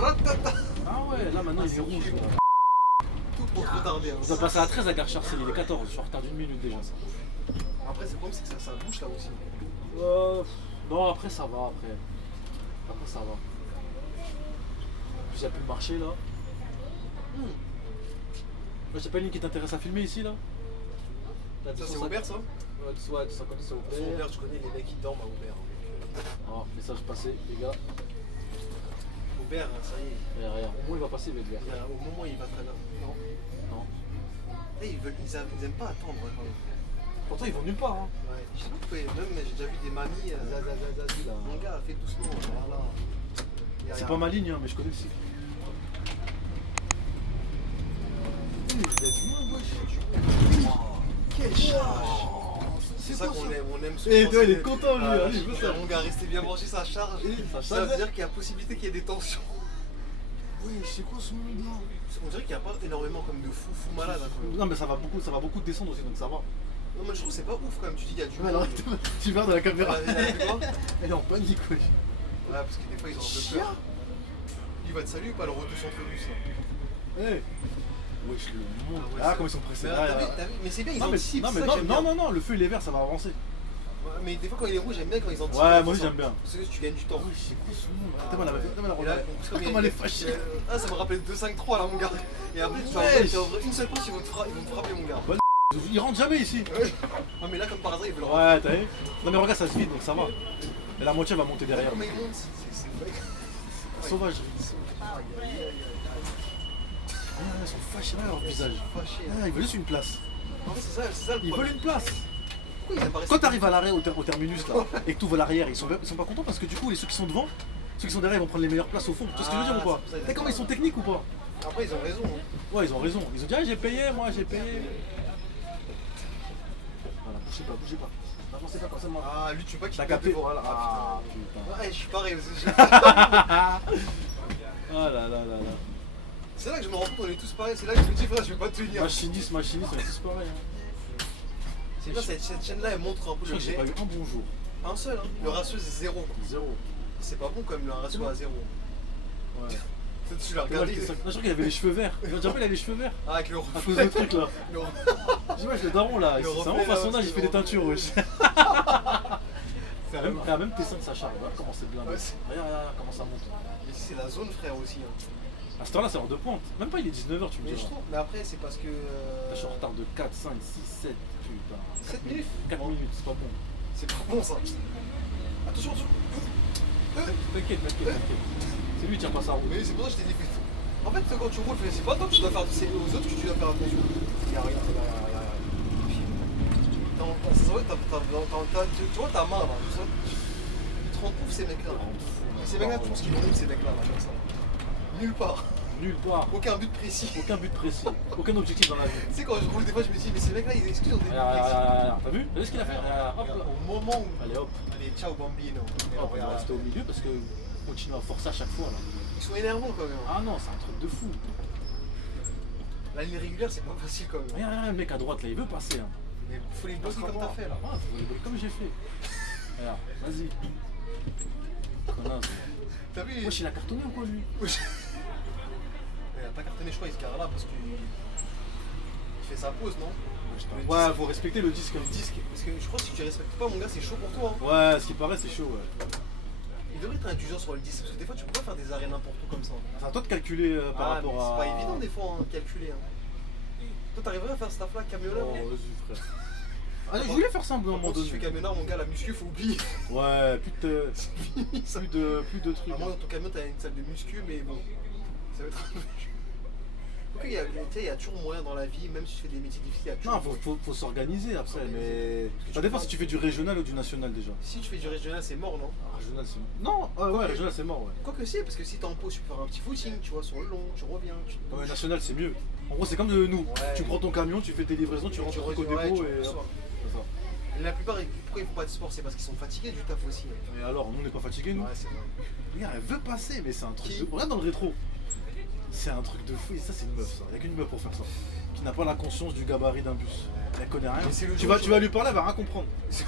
Ratata. Ah ouais, là maintenant il est rouge. Là. Tout pour te retarder. Hein. On doit passer à 13 à Gare Charcel, il est 14, je suis en retard d'une minute déjà. Après, le problème, c'est que ça bouge là aussi. Non, après ça va, après. Après ça va. Puis il y a plus le marché là. J'ai pas une ligne qui t'intéresse à filmer ici là? Ça, c'est Aubert, ça? Ouais, tu connais c'est Aubert. Aubert, je connais les mecs qui dorment à Aubert. Oh, message passé, les gars. Aubert, ça y est. Regarde, au moins il va passer, il va être vert. Au moment où il va très bien. Non. Non. Eh, ils aiment pas attendre. Hein, quand même. Pourtant ils vont nulle part. Hein. Ouais. Je sais pas pourquoi, même j'ai déjà vu des mamies. Zazazazazi, là. Mon gars, fais doucement. Voilà. C'est pas ma ligne, hein, mais je connais le cycle. Il y a du monde, wesh. Quelle charge! C'est ça quoi, qu'on ça aime, on aime Eh, souvent, il est c'est- content, lui, Ah, hein, il veut ça. Mon gars, restez bien branché, ça charge. Ça Ça charge. veut dire qu'il y a possibilité qu'il y ait des tensions. Wesh. c'est quoi ce monde là? On dirait qu'il n'y a pas énormément comme de fous malades. Hein, quand même. Non mais ça va beaucoup descendre aussi donc ça va. Non, mais je trouve que c'est pas ouf quand même. Tu dis qu'il y a du Ouais, monde. alors, tu verras dans la caméra. Ouais, Elle est en panique, wesh. parce que des fois ils ont un peu peur. Il va te saluer ou pas le retour centre bus là? Eh. Wesh le monde. Ah ouais, Ah c'est- comment ils sont pressés. Mais, Ah, t'as vu, mais c'est bien, ils non, mais, anticipent. non, c'est mais ça que non, j'aime non, bien. non, non, le feu il est vert, ça va avancer. Ouais, mais des fois quand il est rouge, j'aime bien quand ils anticipent. Ouais, moi aussi j'aime bien. Parce que tu gagnes du temps. Wesh, c'est quoi ce monde Ah, Attends, la Et là, regarde. en plus, comme Comment il y a- elle est fâchée. Ah, ça me rappelle 2-5-3 là, mon gars. Et après, tu vas Wesh. une seule fois, ils vont te frapper, mon gars. Ils rentrent jamais ici. Ah, mais là, comme par hasard, ils veulent Ouais, t'as vu. Non mais regarde, ça se vide donc ça va. Et la moitié va monter derrière. Comment ils montent C'est vrai. Sauvage. Aïe, aïe, aïe, aïe. Ah, ils sont fâchés là leur visage. Fâchés. Ah, ils veulent juste une place. En fait, c'est ça le Ils problème. veulent une place. Pourquoi ils aiment pas rester Quand t'arrives à l'arrêt au terminus là et que tu ouvres l'arrière, ils sont pas contents parce que du coup, ceux qui sont devant, ceux qui sont derrière, ils vont prendre les meilleures places au fond. Tu vois ce que je veux dire ou Ah, pas? c'est pour ça, T'as comment ils sont techniques ou pas? Après, ils ont raison. Hein. Ouais, ils ont raison. Ils ont dit, ah, j'ai payé, moi, j'ai payé. Voilà, bougez pas. N'avancez pas comme ça, moi. Ah, lui, tu veux pas qu'il T'as te capté? mette devant, là. Ah, putain. putain. Ouais, je suis pareil. Ah là là là là. C'est là que je me rends compte qu'on est tous pareils. C'est là que je me dis, frère, je vais pas tenir. Machiniste, on est tous pareils. Hein. C'est bien, cette chaîne-là, elle montre un peu Je crois le que j'ai jet. pas eu un bon jour. Un seul, hein. Le ratio, c'est 0. Zéro. C'est pas bon quand même, le ratio à 0. Ouais. Peut-être que tu l'as Non, regardé. je crois qu'il avait les cheveux verts. Je me rappelle, il a les cheveux verts. Ah, avec le À cause reflet. du truc là. Le Dis moi, je le daron là. Le C'est reflet, vraiment pas là, son âge, il c'est fait des le teintures, wesh. Sérieux. Même tes seins ça charge. Regarde comment c'est blindé. Ouais, c'est- Regarde comment ça monte. Mais c'est la zone, frère, aussi. Hein. À cette heure-là, c'est heure de pointe. Même pas, il est 19h, tu me Mais dis. je trouve. Mais après, c'est parce que. Je suis en retard de 4, 5, 6, 7. Putain. 7 minutes 4 minutes, c'est pas bon. C'est pas bon ça. Attention, attention. T'inquiète. C'est lui qui tient pas sa route. Mais c'est pour ça que je t'ai dit. En fait, quand tu roules, c'est pas toi que tu dois faire. C'est aux autres que tu dois faire attention. Y'a rien. Tu vois ta main là. Ils te rendent ouf ces mecs là. Ces mecs là, tu penses qu'ils vont où ces mecs là, comme ça? Nulle part. Nulle part. Aucun but précis. Aucun but précis. Aucun objectif dans la vie. Tu sais, quand je roule des fois, je me dis, mais ces mecs là, ils excusent des buts précis. T'as vu? T'as vu ce qu'il a fait? Hop là. Au moment où. Allez hop. Allez, ciao bambino. Hop, on va rester au milieu parce que continue à forcer à chaque fois là. Ils sont énervants quand même. Ah non, c'est un truc de fou. La ligne régulière, c'est pas facile quand même. Regarde, le mec à droite là, il veut passer. Hein. Mais faut les bloquer comme t'as fait là. Ah, faut les bloquer comme j'ai fait. Regarde, vas-y. Connasse. T'as vu? Wesh, il a cartonné ou quoi lui? Il a pas cartonné, je crois, il se gare là parce qu'il fait sa pause, non? Ouais, faut respecter le disque. Parce que je crois que si tu respectes pas, mon gars, c'est chaud pour toi. Hein. Ouais, ce qui paraît, c'est chaud, ouais. Il devrait être indulgent sur le disque parce que des fois, tu peux pas faire des arrêts n'importe où comme ça. C'est à toi de calculer par Ah, mais rapport à. c'est pas évident des fois hein, de calculer. Hein. Toi, t'arriverais à faire cette affaire camionneur? Oh, vas-y, frère. Allez, je voulais faire ça un moment Quand tu fais donné. camionneur, mon gars, la muscu, faut oublier. Ouais, C'est fini ça. plus de trucs. À moins dans ton camion, t'as une salle de muscu, mais bon, ça va être un peu. Donc, il y a toujours moyen dans la vie, même si tu fais des métiers difficiles, il y a toujours Non, moyen. faut s'organiser après, mais. Parce que Ça tu dépend peux si tu fais du régional ou du national déjà. Si tu fais du régional, c'est mort, non? Ah, régional, c'est. Non, ouais, régional, c'est mort, ouais. Quoique si, parce que si t'es en pause, tu peux faire un petit footing, tu vois, sur le long, tu reviens. Ouais, national, c'est mieux. En gros, c'est comme nous. Ouais. Tu prends ton camion, tu fais tes livraisons, tu rentres au dépôt ouais, tu et. reçois. hop, c'est ça. Et la plupart, pourquoi ils font pas de sport? C'est parce qu'ils sont fatigués du taf aussi. Et alors, nous, on n'est pas fatigués, nous? Ouais, c'est vrai. Regarde, elle veut passer, mais c'est un truc Qui de. Regarde dans le rétro. C'est un truc de fou, et ça, c'est une meuf, ça. Il n'y a qu'une meuf pour faire ça. Qui n'a pas la conscience du gabarit d'un bus. Elle connaît rien. Mais c'est le Tu jour vas, où- tu vas lui parler, elle va rien comprendre. Ça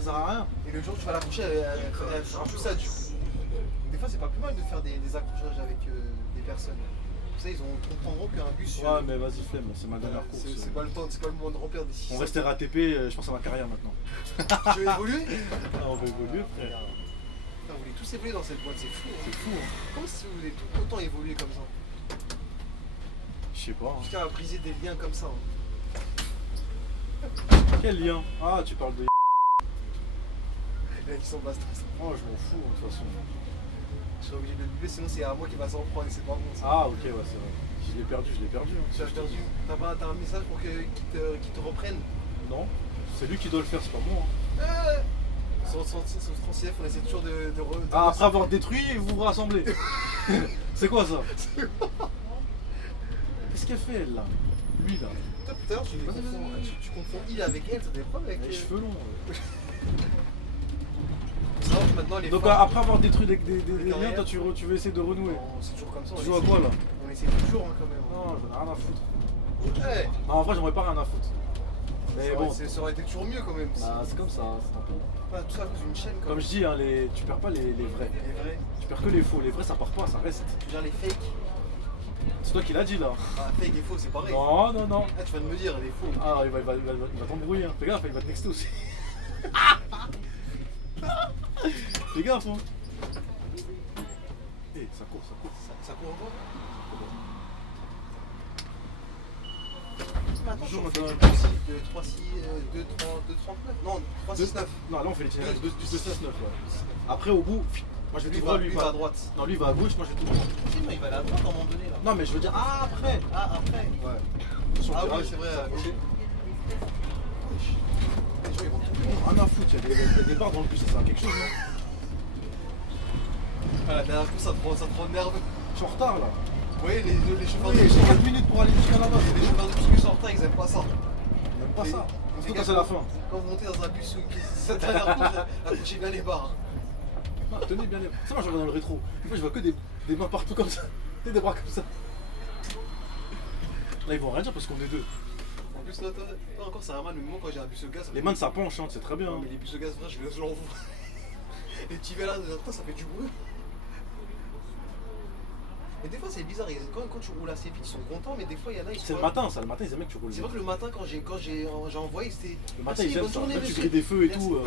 sert à rien. Et le jour où tu vas la coucher, elle fera plus ça du coup. Donc, des fois, c'est pas plus mal de faire des accrochages avec des personnes. Comme ça, ils comprendront qu'un bus. Ouais, mais vas-y, flemme, c'est ma dernière course. c'est pas le temps, c'est pas le moment de remplir des 600. On reste RATP, je pense à ma carrière maintenant. Tu veux évoluer? Ah, on va évoluer, frère. Putain, vous voulez tous évoluer dans cette boîte, c'est fou. Hein. C'est fou, hein. Comment si vous voulez autant évoluer comme ça? Je sais pas. Hein. Jusqu'à briser des liens comme ça. Hein. Quel lien? Ah, tu parles de. Les mecs qui sont bastards. Oh, je m'en fous, de toute façon. Je serais obligé de le buter, sinon c'est à moi qui va s'en prendre et c'est pas bon. Ça. Ah, ok, ouais, c'est vrai. Je l'ai perdu, hein. Tu as perdu. T'as un message pour qu'ils te reprennent? Non, c'est lui qui doit le faire, c'est pas moi. Hein. Sur 39, on essaie toujours de Ah, après avoir détruit, vous vous rassemblez. C'est quoi ça? Qu'est-ce qu'elle fait, elle, là? Lui, là. Toi, tout à l'heure, tu confonds il avec elle, ça des problèmes avec Les cheveux longs. Ça va, maintenant les Donc femmes. après avoir détruit des liens, carrières. toi tu veux essayer de renouer. Non, c'est toujours comme ça. Tu joues à quoi là? On essaie toujours hein, quand même. Non, j'en ai rien à foutre. Ouais. Non, en vrai, j'en ai pas rien à foutre. Mais bon, Ça aurait été toujours mieux quand même. bah, c'est comme ça, c'est tant pis. Pas tout ça à cause d'une chaîne Comme je dis, hein, tu perds pas les vrais. Les vrais. Tu perds que les faux. Les vrais, ça part pas, ça reste. Tu veux dire les fakes. C'est toi qui l'as dit là. Ah, fake et faux, c'est pareil. Non, non, non. Ah, tu vas de me dire, les faux. Ah, il va t'embrouiller. Hein. Fais gaffe, il va te nexter aussi. Fais gaffe, hein. Eh, ça court, ça court. Ça court encore. Bonjour, on fait madame. du 2,39. Non, 3,69. Non, là on fait les itinéraires du 2,69. Après, au bout, moi je vais Lui tout droit, va à droite. Non, lui il va à gauche, moi je vais tout droit. Sinon, il va aller à droite à un moment donné là. Non, mais je veux dire, ah, après. Ah, après. Ouais. Ah oui, c'est vrai. Les gens, ils vont tout faire. Rien à foutre, il y a des barres dans le bus, ça sert à quelque chose, non? Ah, la dernière fois, ça te rend nerveux. Je suis en retard là. Oui, les chauffeurs Oui, de j'ai 4 minutes pour aller jusqu'à là-bas. les chauffeurs de bus qui sont en retard, ils aiment pas ça. J'aime pas ça. Les Surtout gars, quand c'est la fin. Quand vous montez dans un bus où cette dernière couche, accrochez bien les barres. Ah, tenez bien les. Ça, moi je regarde dans le rétro. Des fois, je vois que des mains partout comme ça. Des bras comme ça. Là, ils vont rien dire parce qu'on est deux. En plus, là, toi encore, ça va mal, mais moi, quand j'ai un bus au gaz, ça Les fait- mains, ça penche, hein, c'est très bien. Non, hein. mais les bus au gaz, frère, je l'envoie. Les petits verres là, ça fait du bruit. Mais des fois, c'est bizarre, quand tu roules assez vite, ils sont contents, mais des fois, il y en a, ils sont. C'est le matin, ça. Le matin, ils aiment bien que tu roules C'est vite. vrai que le matin, quand j'ai envoyé, c'était. Le matin, Merci, ils aiment bonne ça. journée, Même tu monsieur. grilles des feux et Merci. tout,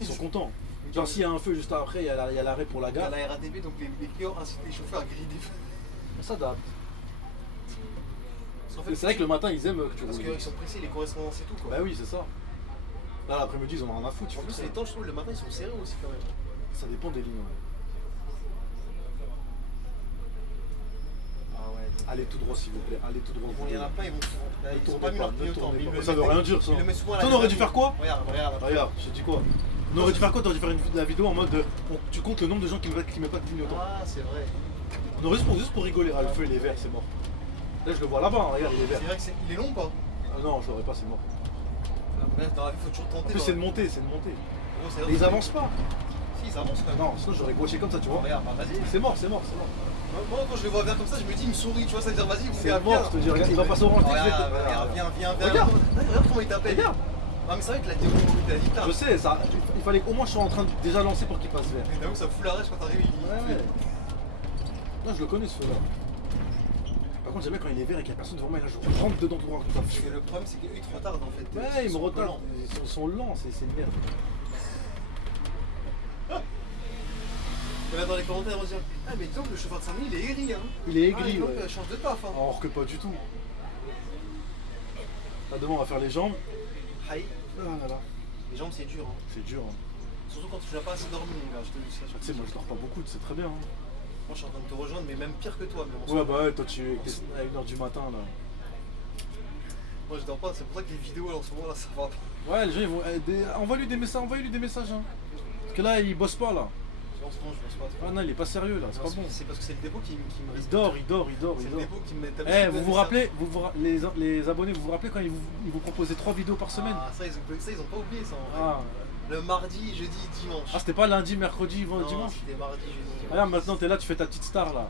ils sont contents. Genre, s'il y a un feu juste après, il y a l'arrêt pour la Il y a gare. la RATP, donc les clients incitent les chauffeurs à griller des feux. On s'adapte. Parce qu'en Mais c'est vrai que le matin, ils aiment que tu Parce roules qu'ils vite. sont pressés, les correspondances et tout, quoi. Bah oui, c'est ça. Là, l'après-midi, ils en ont rien à foutre. En plus, les temps, je trouve, le matin, ils sont serrés aussi, quand même. Ça dépend des lignes. Ouais. Ah ouais. Allez tout droit, s'il vous plaît. Allez tout droit. Bon, il y en a plein, ils vont. Ne Ils ont tournez pas mis leur ne clignotant. tournez mais ils pas. le Ça veut mettent- rien dire, ça. Ils le mettent souvent à la Ça, on aurait dû dernière faire quoi? minute. Regarde. Regarde, je te dis quoi? On aurait dû faire quoi? T'aurais dû faire la vidéo en mode tu comptes le nombre de gens qui mettent pas de clignotant. Ah, c'est vrai. Non, juste pour rigoler. Ah, le feu, il est vert, c'est mort. Là, je le vois là-bas, hein, regarde, il est vert. C'est vrai que il est long ou pas? Ah non, je l'aurais pas, c'est mort. Dans la vie, faut toujours En tenter. plus, c'est une montée, c'est une montée. Gros, c'est vrai Et ils que- avancent pas. Si, ils avancent quand même. Non, sinon j'aurais gauché comme ça, tu vois. Regarde, bah, vas-y. C'est mort, c'est mort, c'est mort. Moi, quand je le vois vert comme ça, je me dis, il me sourit, tu vois, ça veut dire, vas-y, vous C'est gars, mort, viens. je te dis, regarde, il va passer orange. Regarde, viens. Regarde. Regarde comment il t'appelle. Regarde. Ah, mais c'est vrai que la démo, il t'a dit, putain. Je sais, ça, il fallait qu'au moins je sois en train de déjà lancer pour qu'il passe vert. Mais t'avoue, ça fout la rage quand t'arrives, Ouais. Non, je le connais ce feu-là. Par contre, j'aime bien quand il est vert et qu'il n'y a personne devant moi, et là je rentre dedans tout droit comme Parce ça. que le problème, c'est qu'eux, ils te retardent en fait. Ouais, ils me sont retardent. lents. Ils sont lents, c'est une merde. Et là, dans les commentaires, on se dit, ah, mais disons que le chauffeur de Saint-Denis, il est aigri, hein. Il est Ah, aigri, il ouais. change de taf, hein. Alors que pas du tout. Là, demain, on va faire les jambes. Aïe. Ah là là. Les jambes, c'est dur, hein. C'est dur. Hein. Surtout quand tu n'as pas assez dormi, mon gars, je te dis ça. Tu sais, moi je dors pas beaucoup, c'est très bien. Hein. Moi, je suis en train de te rejoindre, mais même pire que toi. Mais on Ouais, bah ouais, toi tu es à 1h du matin là. Moi, je dors pas, c'est pour ça que les vidéos, là, en ce moment, là, ça va pas. Ouais, les gens ils vont. Envoie-lui des messages, hein. Parce que là, il bosse pas là. En ce moment, je pense pas. Ah non, il est pas sérieux là, c'est pas bon. C'est parce que c'est le dépôt qui me Il reste. dort. C'est le dépôt qui me met. Eh, vous vous rappelez, les abonnés, vous vous rappelez quand ils vous proposaient 3 vidéos par semaine? Ah, ça, ils ont pas oublié ça en vrai. Ah, Le mardi, jeudi, dimanche. ah c'était pas lundi, mercredi, Non, dimanche? c'était mardi, jeudi, dimanche. Regarde, maintenant t'es là, tu fais ta petite star là.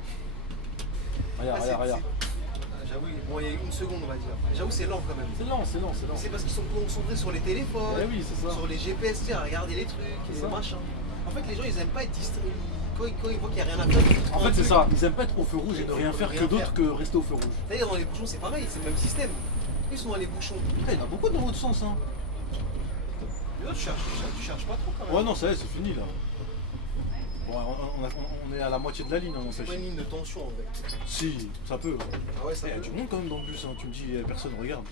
Regarde, Ah, regarde. J'avoue, bon, il y a une seconde, on va dire. J'avoue, c'est lent quand même. C'est lent. C'est parce qu'ils sont concentrés sur les téléphones, Eh oui, c'est ça. sur les GPS, tu sais, à regarder les trucs, C'est et ça. machin. En fait, les gens, ils aiment pas être distraits. Quand ils voient qu'il n'y a rien à faire, ils En prennent fait, un c'est truc. ça, ils aiment pas être au feu rouge et ne rien faire que d'autre que rester au feu rouge. D'ailleurs, dans les bouchons, c'est pareil, c'est le même système. Ils sont dans les bouchons. Putain, il y en a beaucoup dans l'autre sens, hein. Mais là, tu cherches pas trop quand même. Ouais, non, ça y est, c'est fini là. Bon, on est à la moitié de la ligne, hein, on C'est sait. pas une ligne de tension en vrai. Si, ça peut. Ah ouais, ça Il y a peut. du monde quand même dans le bus, hein. Tu me dis, personne regarde.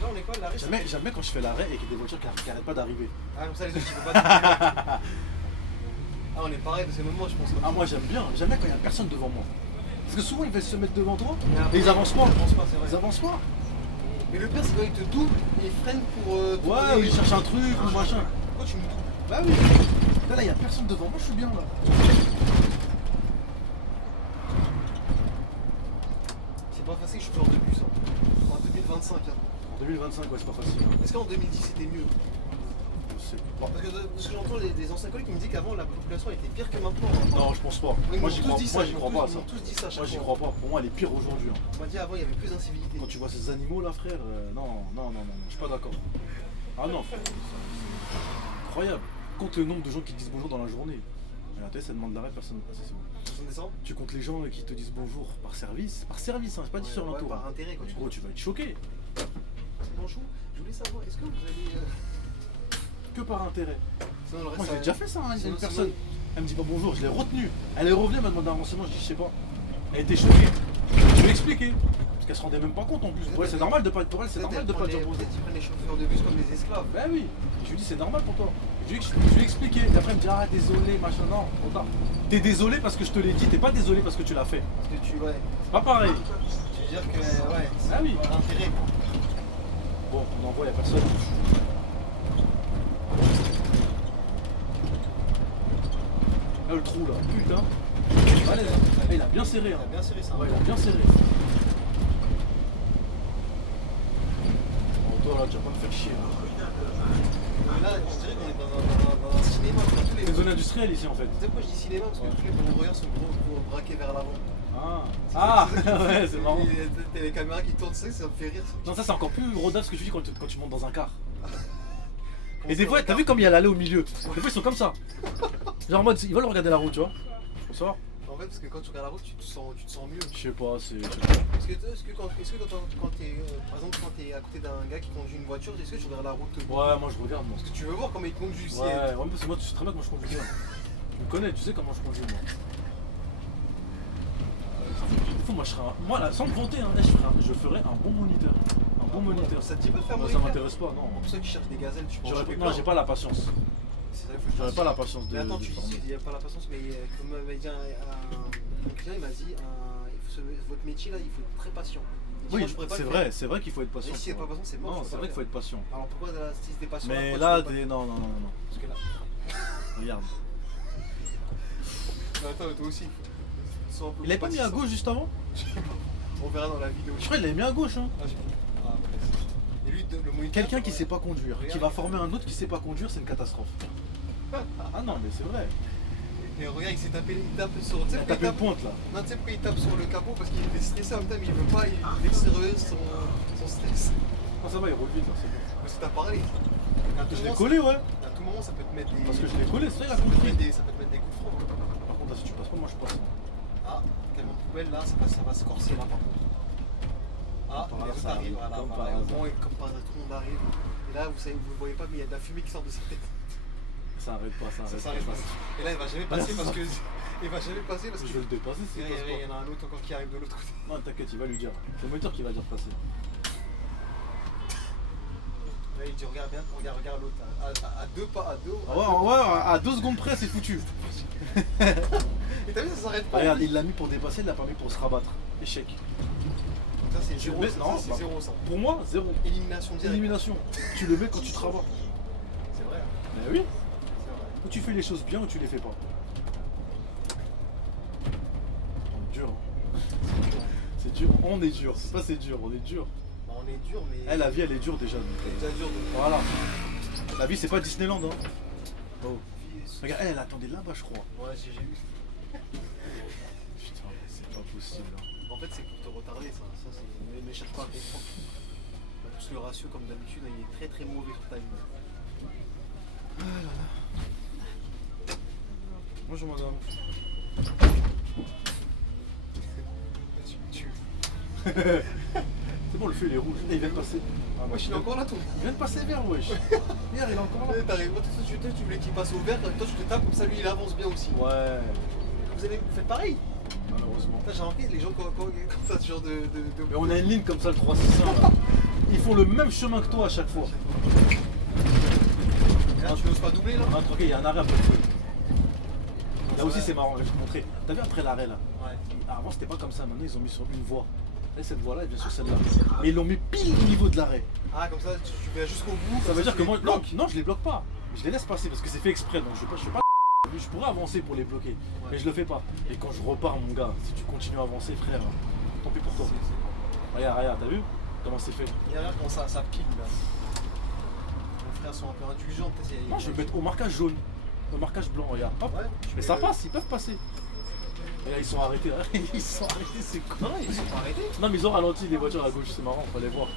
Là, on est quoi, l'arrêt? Jamais quand je fais l'arrêt et qu'il y a des voitures qui arrêtent pas d'arriver. Ah, comme ça, les autres, ils peuvent pas. Ah, on est pareil, parce que même moi, je pense. Ah, moi j'aime bien, jamais quand il y a personne devant moi. Parce que souvent ils veulent se mettre devant toi après, et ils avancent pas. Ils avancent pas, c'est Ils vrai. avancent pas. Mais le pire, c'est quand ils te doublent et ils freinent pour. Ouais, ou ils cherchent un truc ou machin. Pourquoi tu me doubles? Bah oui. Là, il y a personne devant moi, je suis bien là. C'est pas facile, je suis peur de bus. Hein. En 2025. Hein. 2025, ouais, c'est pas facile. Est-ce qu'en 2010 c'était mieux? Je sais Bon, pas. parce que de ce que j'entends, les anciens collègues qui me disent qu'avant la population était pire que maintenant. Non, je pense pas. Oui, Moi, ils j'y m'ont crois, tous dit moi, ça, j'y ils crois m'ont pas à tous- ça. ils m'ont tous dit ça à chaque Moi, j'y fois. crois pas. Pour moi, elle est pire aujourd'hui. Hein. On m'a dit avant il y avait plus d'incivilité. Quand tu vois ces animaux là, frère, non, je suis pas d'accord. Ah non, frère. Incroyable. Compte le nombre de gens qui te disent bonjour dans la journée. Et la tête, ça demande l'arrêt, personne ne passe. C'est bon. Ça descend? Tu comptes les gens qui te disent bonjour par service, hein, c'est pas dit sur Ouais, l'entour. par intérêt quoi. Gros, tu vas être choqué. Bonjour, je voulais savoir, est-ce que vous allez. Que par intérêt. Sinon, le reste, Moi, ça- j'ai déjà fait ça, hein, sinon- une sinon- personne. Elle me dit pas bonjour, je l'ai retenue. Elle est revenue, elle m'a demandé un renseignement, je dis je sais pas. Elle était choquée. Je lui ai expliqué. Parce qu'elle se rendait même pas compte en plus. Pour elle, c'est normal de pas être pour elle, c'est normal de pas dire bonjour. Peut-être qu'ils prennent les chauffeurs de bus comme des esclaves. Ben oui. Je lui dis c'est normal pour toi. Je lui ai expliqué. Et après elle me dit ah désolé, machin, non, trop tard. T'es désolé parce que je te l'ai dit, t'es pas désolé parce que tu l'as fait. Parce que tu. Ouais. C'est pas pareil. Tu veux dire que. Ouais. Ah oui. Par intérêt. Bon, on envoie, y'a personne. Là le trou là, putain. Allez, là. Eh, il a bien serré. Il Hein. a bien serré ça. Ouais, il a bien serré. Bon, toi là, tu vas pas me faire chier. Là. Mais là, on dirait qu'on est dans un cinéma. Tous les... C'est une zone industrielle ici en fait. Tu sais pourquoi je dis cinéma? Parce que tous les bons voyeurs sont gros braqués vers l'avant. Ah, ouais, c'est marrant. T'as les caméras qui tournent, ça me fait rire. Non, ça c'est encore plus rodable ce que tu dis quand tu montes dans un car. On Et des se fois, t'as regarde. vu comme il y a l'allée au milieu. Des fois, ils sont comme ça. Genre en mode, ils veulent regarder la route, tu vois. Bonsoir. En fait, parce que quand tu regardes la route, tu te sens mieux. Je sais pas, c'est. Est-ce que quand t'es, par exemple, quand t'es à côté d'un gars qui conduit une voiture, est-ce que tu regardes la route? Ouais, moi je regarde, moi. Parce que tu veux voir comment il conduit. Si Ouais, ouais, parce que moi, tu sais très bien comment je conduis bien. Tu me connais, tu sais comment je conduis, moi. Des fois, moi, je serais un... Moi, là, sans me vanter, hein, là, je ferais un bon moniteur. Un bon moniteur. Ça te dit pas de faire Moi, moniteur? ça m'intéresse pas, non. Pour ça que tu cherches des gazelles, tu penses Non, j'ai pas la patience. J'aurais pas la patience de. Mais attends, de tu former. dis, il n'y a pas la patience, mais comme m'a dit mon client, il m'a dit, votre métier là, il faut être très patient. Il dit, Oui, moi, je pourrais pas c'est le vrai, faire. c'est vrai qu'il faut être patient. Mais si t'es pas patient, c'est mort. Non, tu peux c'est pas vrai le qu'il faut être patient. faire. Alors pourquoi si t'es patient? Mais pourquoi là, tu peux pas- non, non, non, non. Parce que là. Regarde. Mais attends, toi aussi. Sois un peu Il avait pas mis à compatissant. gauche juste avant? On verra dans la vidéo. Je crois qu'il l'avait mis à gauche, hein. Ah, j'ai compris. Ah, ouais. Et lui, le moniteur. Quelqu'un qui sait pas conduire, qui va Regarde. former un autre qui sait pas conduire, c'est une catastrophe. Ah non, mais c'est vrai. Et regarde, il tape sur. Tu sais Il a pourquoi tapé une pointe là. Non, tu sais pourquoi il tape sur le capot? Parce qu'il est stressé en même temps, mais il veut pas extérioriser son stress. Ah, ça va, il roule vite là, c'est bon. Parce que t'as parlé. À tout Je l'ai moment, collé, ouais. À tout moment, ça peut te mettre des. Parce que je l'ai collé, c'est vrai, il a ça peut te compris. mettre des- ça peut te mettre des coups de front. Par contre, là, si tu passes pas, moi je passe. Ah, camion de poubelle là, ça va se corser là par contre. Ah, Par les hasard, autres arrivent, voilà, comme voilà, par au hasard. moment, comme par hasard, tout le monde arrive. Et là, vous savez, vous le voyez pas, mais il y a de la fumée qui sort de sa tête. Ça arrête pas, ça Ça arrête s'arrête pas. pas. Et là, il va jamais passer parce que. Il va jamais passer parce Je que. vais le dépasser si Il il passe y pas. en a un autre encore qui arrive de l'autre côté. Non, t'inquiète, il va lui dire. C'est le moteur qui va dire passer. Là, il dit regarde bien, regarde l'autre. À deux pas, à deux. Ah ouais, à 2 secondes près, c'est foutu. Et t'as vu, ça s'arrête pas. Regarde, il l'a mis pour dépasser, il l'a pas mis pour se rabattre. Échec. Ça, c'est Tu le zéro, mets- ça, non, c'est bah, zéro ça. Pour moi, 0. Élimination directe. Élimination. Tu le mets quand tu te rabats. C'est vrai, hein, Mais oui. c'est vrai. Ou tu fais les choses bien ou tu les fais pas. On est dur. Hein. C'est dur. On est dur. C'est pas c'est dur, on est dur. Bah, on est dur, mais. Eh, la vie elle est dure déjà. donc, C'est déjà dur de. Voilà. La vie c'est pas Disneyland. Hein. Oh. Regarde, elle attendait là-bas je crois. Ouais, j'ai vu. Putain, c'est pas possible. Hein. En fait, c'est pour te retarder, ça. Ça, c'est. Ne cherche pas à comprendre. Parce que le ratio, comme d'habitude, il est très très mauvais sur ta ligne. Bonjour madame. Tu me tues. C'est bon, le feu il est rouge. Eh, il vient de passer. Ah, Moi, je suis encore là, toi. Il vient de passer vert, wesh. Hier, il est encore là. T'arrives, toi, tu voulais qu'il passe au vert, toi, tu te tapes, comme ça, lui, il avance bien aussi. Ouais, Vous faites pareil. malheureusement. Putain, j'ai remarqué, les gens, quand t'as ce genre de. Mais on a une ligne comme ça, le 361 là. Ils font le même chemin que toi à chaque fois. Et là, tu n'oses pas doubler, là? On a troqué, il y a un arrêt après le feu. Là aussi c'est marrant, je vais te montrer. T'as vu après l'arrêt là? Ouais. Avant c'était pas comme ça, maintenant ils ont mis sur une voie. Là cette voie là, elle vient sur celle-là. Mais ils l'ont mis pile au niveau de l'arrêt. Ah, comme ça, tu vas jusqu'au bout. Ça comme veut dire tu que les moi, bloques. non, je les bloque pas. Je les laisse passer parce que c'est fait exprès, donc je fais pas je pourrais avancer pour les bloquer, mais je le fais pas. Et quand je repars mon gars, si tu continues à avancer frère, tant pis pour toi. Regarde, t'as vu? Comment c'est fait? Il y a rien comment ça pile là. Mes frères sont un peu indulgents, peut-être. Non, je vais mettre au marquage jaune. Au marquage blanc, regarde. Hop. Ouais, Mais ça passe, ils peuvent passer. Et là, ils sont arrêtés. Ils sont arrêtés, c'est con. Non, ils sont pas arrêtés. Non, mais ils ont ralenti les voitures à gauche, c'est marrant, faut aller voir.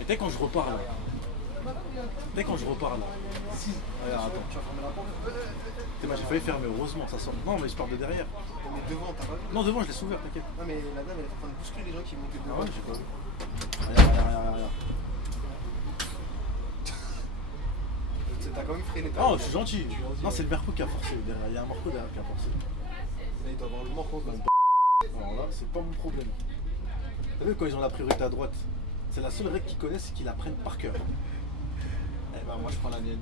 Et dès quand je repars là. Dès quand je repars là. Si. Regarde, attends. Tu vas fermer la porte. Moi j'ai failli fermer, heureusement, ça sort. Non, mais je pars de derrière. Mais devant, t'as pas vu? Non, devant, je l'ai ouvert, t'inquiète. Non, mais la dame elle est en train de bousculer les gens qui montent Ah devant. ouais, j'ai pas vu. Regarde. T'as quand même freiné ta Oh, je suis gentil. Non, c'est le Merco qui a forcé derrière. Il y a un Marco derrière qui a forcé. Là, il doit avoir le morceau quoi. Alors là, c'est pas mon problème. T'as vu quand ils ont la priorité à droite? C'est la seule règle qu'ils connaissent, c'est qu'ils la prennent par cœur. Eh ben, moi je prends la mienne.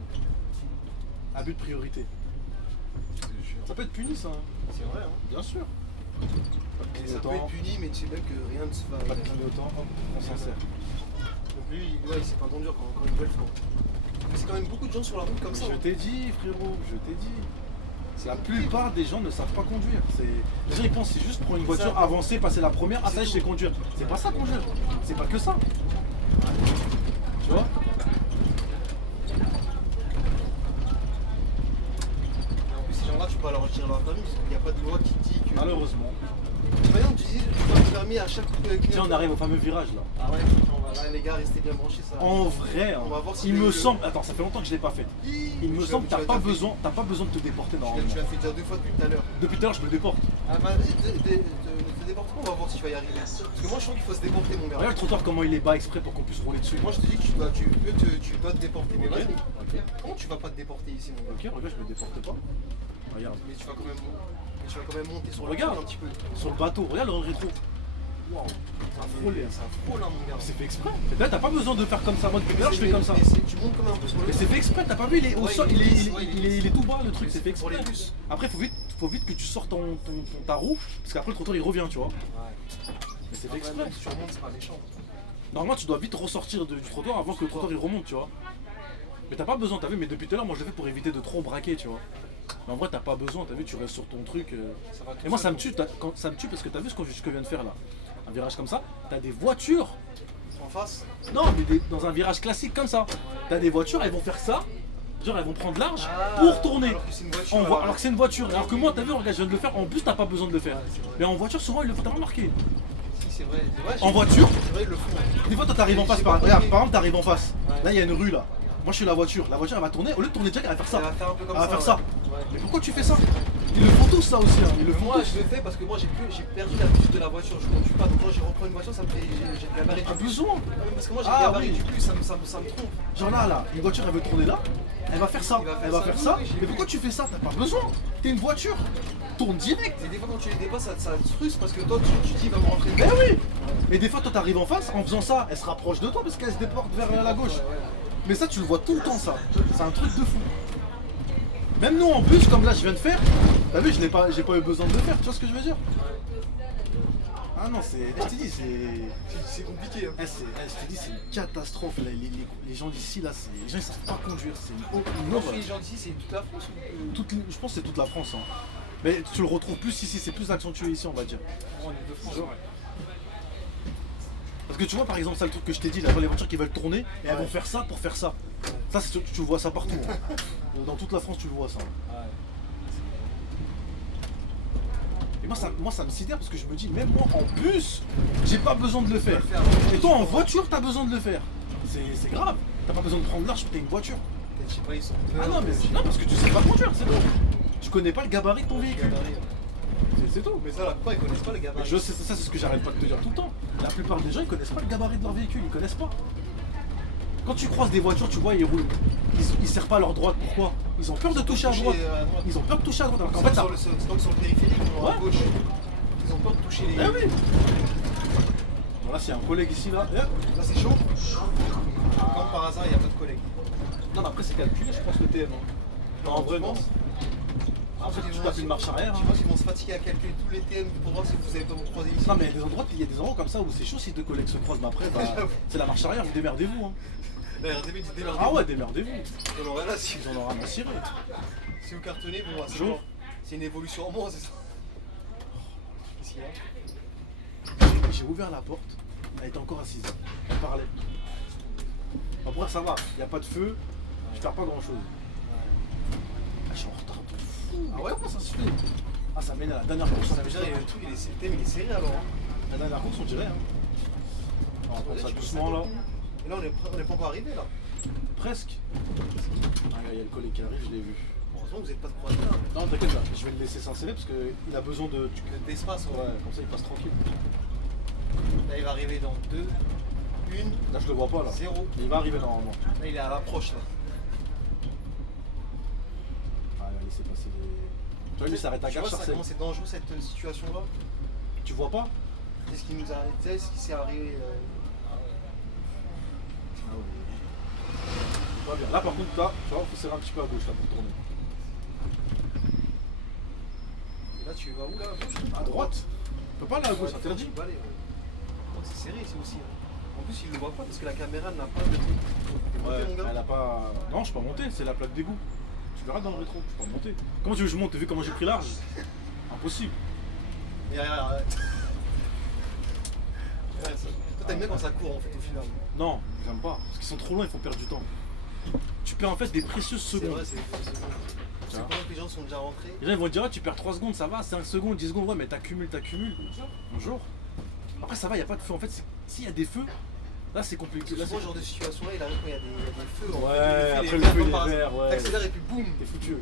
Abus de priorité. Ça peut être puni, ça. Hein. C'est vrai, hein. Bien sûr. Et ça peut être puni, mais tu sais même que rien ne se va. Pas de clignotant, hop, on s'en sert. Donc lui, il s'est pas tendu quand il veut le faire. Mais c'est quand même beaucoup de gens sur la route comme ça. Je t'ai dit, frérot, je t'ai dit. La plupart des gens ne savent pas conduire. Les gens ils pensent c'est juste prendre une voiture, avancer, passer la première, ah ça je sais conduire. C'est pas ça conduire. C'est pas que ça. Tu vois? En plus, ces gens-là, tu peux pas leur retirer leur permis parce qu'il n'y a pas de loi qui dit que. Malheureusement. Maintenant, tu dis, tu dois le permis à chaque Tiens, on arrive au fameux virage là. Ah ouais, là, les gars, restez bien branchés ça. En vrai, hein, On va voir si il le- me semble. Attends, ça fait longtemps que je l'ai pas fait. Il me semble que t'as pas besoin de te déporter normalement. Tu l'as fait déjà 2 fois depuis tout à l'heure. Depuis tout à l'heure, je me déporte. Ah bah vas-y, te déporte pas, on va voir si tu vas y arriver. Parce que moi, je trouve qu'il faut se déporter, mon gars. Regarde le trottoir comment il est bas exprès pour qu'on puisse rouler dessus. Moi, je te dis que tu dois te déporter. Mais Ok. vas-y, comment tu vas pas te déporter ici, mon gars? Ok, regarde, je me déporte pas. Regarde. Mais tu vas quand même monter sur le Regarde. truc un petit peu. Sur le bateau, regarde le rétro. Waouh, C'est un frôlé. C'est un frôle, hein, mon gars. C'est fait exprès. Et là, t'as pas besoin de faire comme ça. Moi, depuis tout à l'heure, je fais comme ça. Tu montes quand même un peu sur le Mais c'est fait exprès, t'as pas vu, il est au Ouais, sol, il est il est, lisse, il est- ouais, il est- il est tout bas le truc, c'est fait pour exprès. les bus. Après, faut vite que tu sortes ta roue, parce qu'après le trottoir il revient, tu vois. Ouais. Mais c'est fait exprès. Même si tu remontes, c'est pas méchant. Normalement, tu dois vite ressortir du trottoir avant que le trottoir il remonte, tu vois. Mais t'as pas besoin, t'as vu, mais depuis tout à l'heure, moi je le fais pour éviter de trop braquer, tu vois. Mais en vrai, t'as pas besoin, t'as vu, tu restes sur ton truc. Ça va tout Et moi, seul, ça me tue, ça me tue parce que t'as vu ce que je viens de faire là. Un virage comme ça, t'as des voitures. En face. Non, mais dans un virage classique comme ça, t'as des voitures, elles vont faire ça. Genre, elles vont prendre large Ah, pour tourner. Alors que c'est une voiture. Alors que c'est une voiture. Alors que moi, t'as vu, regarde, je viens de le faire. En bus, t'as pas besoin de le faire. Ouais, c'est vrai. Mais en voiture, souvent, ils le font. T'as remarqué? Si, c'est vrai. En voiture, C'est vrai, ils le font. des fois, toi, t'arrives en face. J'ai Par pas regarde, compris. par exemple, t'arrives en face. Ouais. Là, il y a une rue là. Moi, je suis la voiture. La voiture, elle va tourner. Au lieu de tourner direct, elle va faire ça. Ça va faire un peu comme Elle va ça. faire ça. Ouais. Mais pourquoi tu fais ça? Ils le font tous, ça aussi. Hein. Ils le font Moi, tous. je le fais parce que moi, j'ai perdu l'habitude de la voiture. Je conduis pas. Donc, quand j'ai repris une voiture, ça me fait. J'ai le gabarit T'as du bus. besoin. Ah, mais parce que moi, j'ai Ah, le gabarit oui. du bus. Ça me trompe. Genre là, une voiture, elle veut tourner là. Elle va faire ça. Il va faire Elle va ça. faire Oui, ça. oui, j'ai Mais vu. pourquoi tu fais ça? T'as pas besoin. T'es une voiture. Tourne direct. Et des fois, quand tu les dépasses, ça te frustre parce que toi, tu dis, il va me rentrer Ben dedans. oui. Et des fois, toi, t'arrives en face. En faisant ça, elle se rapproche de toi parce qu'elle se déporte vers la gauche. Mais ça, tu le vois tout le temps, ça. C'est un truc de fou. Même nous, en plus, comme là, je viens de faire, t'as vu, j'ai pas eu besoin de le faire. Tu vois ce que je veux dire? Ah non, je t'ai dit, C'est compliqué. Hein. je t'ai dit, c'est une catastrophe. Là. Les gens d'ici, là, les gens, ils savent pas conduire. C'est une Moi, horreur. les gens d'ici, c'est toute la France. Je pense que c'est toute la France. Hein. Mais tu le retrouves plus ici, c'est plus accentué ici, on va dire. On est de France. Ouais. Parce que tu vois, par exemple, ça, le truc que je t'ai dit, là, les voitures qui veulent tourner, et elles vont faire ça pour faire ça. Ça, tu vois ça partout. Hein. Dans toute la France, tu le vois ça. Et moi, ça me sidère parce que je me dis, même moi, en bus, j'ai pas besoin de le faire. Et toi, en voiture, t'as besoin de le faire. C'est grave. T'as pas besoin de prendre large, t'as une voiture. Je sais pas, ils sont. Ah non, mais non, parce que tu sais pas conduire, c'est tout. Tu connais pas le gabarit de ton véhicule. C'est tout. Mais ça, la plupart, ils connaissent pas les gabarits. Je sais, ça c'est ce que j'arrête pas de te dire tout le temps. La plupart des gens ils connaissent pas le gabarit de leur véhicule, ils connaissent pas. Quand tu croises des voitures, tu vois, ils roulent. Ils serrent pas à leur droite, pourquoi? Ils ont peur de toucher à droite. Ils ont peur de toucher à droite. Alors qu'en fait, ça. C'est donc sur le périphérique, ils vont à Ouais. gauche. Ils ont peur de toucher les. Eh oui. Bon, là, s'il y a un collègue ici, là. Là, c'est chaud. Comme par hasard, il n'y a pas de collègue. Non, mais après, c'est calculé, je pense, le TM. Non, en vrai, non. Après, tu tapes une marche arrière. Je pense qu'ils vont se fatiguer à calculer tous les TM pour voir si vous avez pas vous croiser ici. Non, mais il y a des endroits comme ça où c'est chaud si deux collègues se croisent. Mais après, bah, c'est la marche arrière, vous démerdez-vous. Hein. La RDV dit démerdez-vous. Ah ouais, démerdez-vous. Ils en auraient là si Ils en auront à cirer. si vous cartonnez, bon, c'est Chaud. bon. C'est une évolution en moins, c'est ça. Qu'est-ce qu'il y a? J'ai ouvert la porte. Elle était encore assise. Elle parlait. Après, ça va, il n'y a pas de feu, je perds pas grand chose. Ah, je suis en retard de fou. Ah ouais? Comment ça se fait? Ah, ça m'énerve. La dernière course, Ça veut dire le truc, le thème il est serré alors. Hein. La dernière course, on dirait. Hein. On va prendre ça doucement là. Et là, on est pas encore arrivé là. Presque. Ah, il y a le collègue qui arrive, je l'ai vu. Heureusement que vous n'êtes pas de croisé là. Non, t'inquiète là, je vais le laisser s'insérer parce qu'il a besoin de. D'espace, Ouais, comme ça il passe tranquille. Là, il va arriver dans 2, 1, Là, je le vois pas là. 0. Il va arriver normalement. Là, il est à l'approche là. Ah, là, il s'est passé des. Tu vois, lui, il s'arrête à Tu vois gare, ça, comment c'est dangereux cette situation là. Tu vois pas? C'est ce qui nous a. Tu sais, ce qui s'est arrivé. Ah ouais. Pas bien. Là, par contre, là, tu vois, faut serrer un petit peu à gauche là pour tourner. Et là, tu vas où là? À droite? Tu peux pas aller à gauche, interdit? Tu peux aller. Ouais. C'est serré ici aussi. Hein. En plus, il le voit pas parce que la caméra n'a pas de. T'es monté, mon gars? Elle a pas. Non, je peux pas monter, c'est la plaque d'égout. Tu verras dans le rétro, je peux pas monter. Comment tu veux que je monte? T'as vu comment j'ai pris large? Impossible. Et arrête. Ouais, toi, t'aimes bien quand ça court en fait au final. Non, j'aime pas. Parce qu'ils sont trop loin, il faut perdre du temps. Tu perds en fait des précieuses C'est secondes. vrai, c'est comment que les gens sont déjà rentrés. Les gens ils vont te dire, ah, tu perds 3 secondes, ça va, 5 secondes, 10 secondes, ouais, mais t'accumules. Bonjour. Après, ça va, il a pas de feu. En fait, s'il y a des feux, là c'est compliqué. Là, Souvent, ce genre de situation là, il arrive quand il y a des feux. En Ouais, fait. après le feu, il est vert, ouais. T'accélères et puis boum. T'es foutu.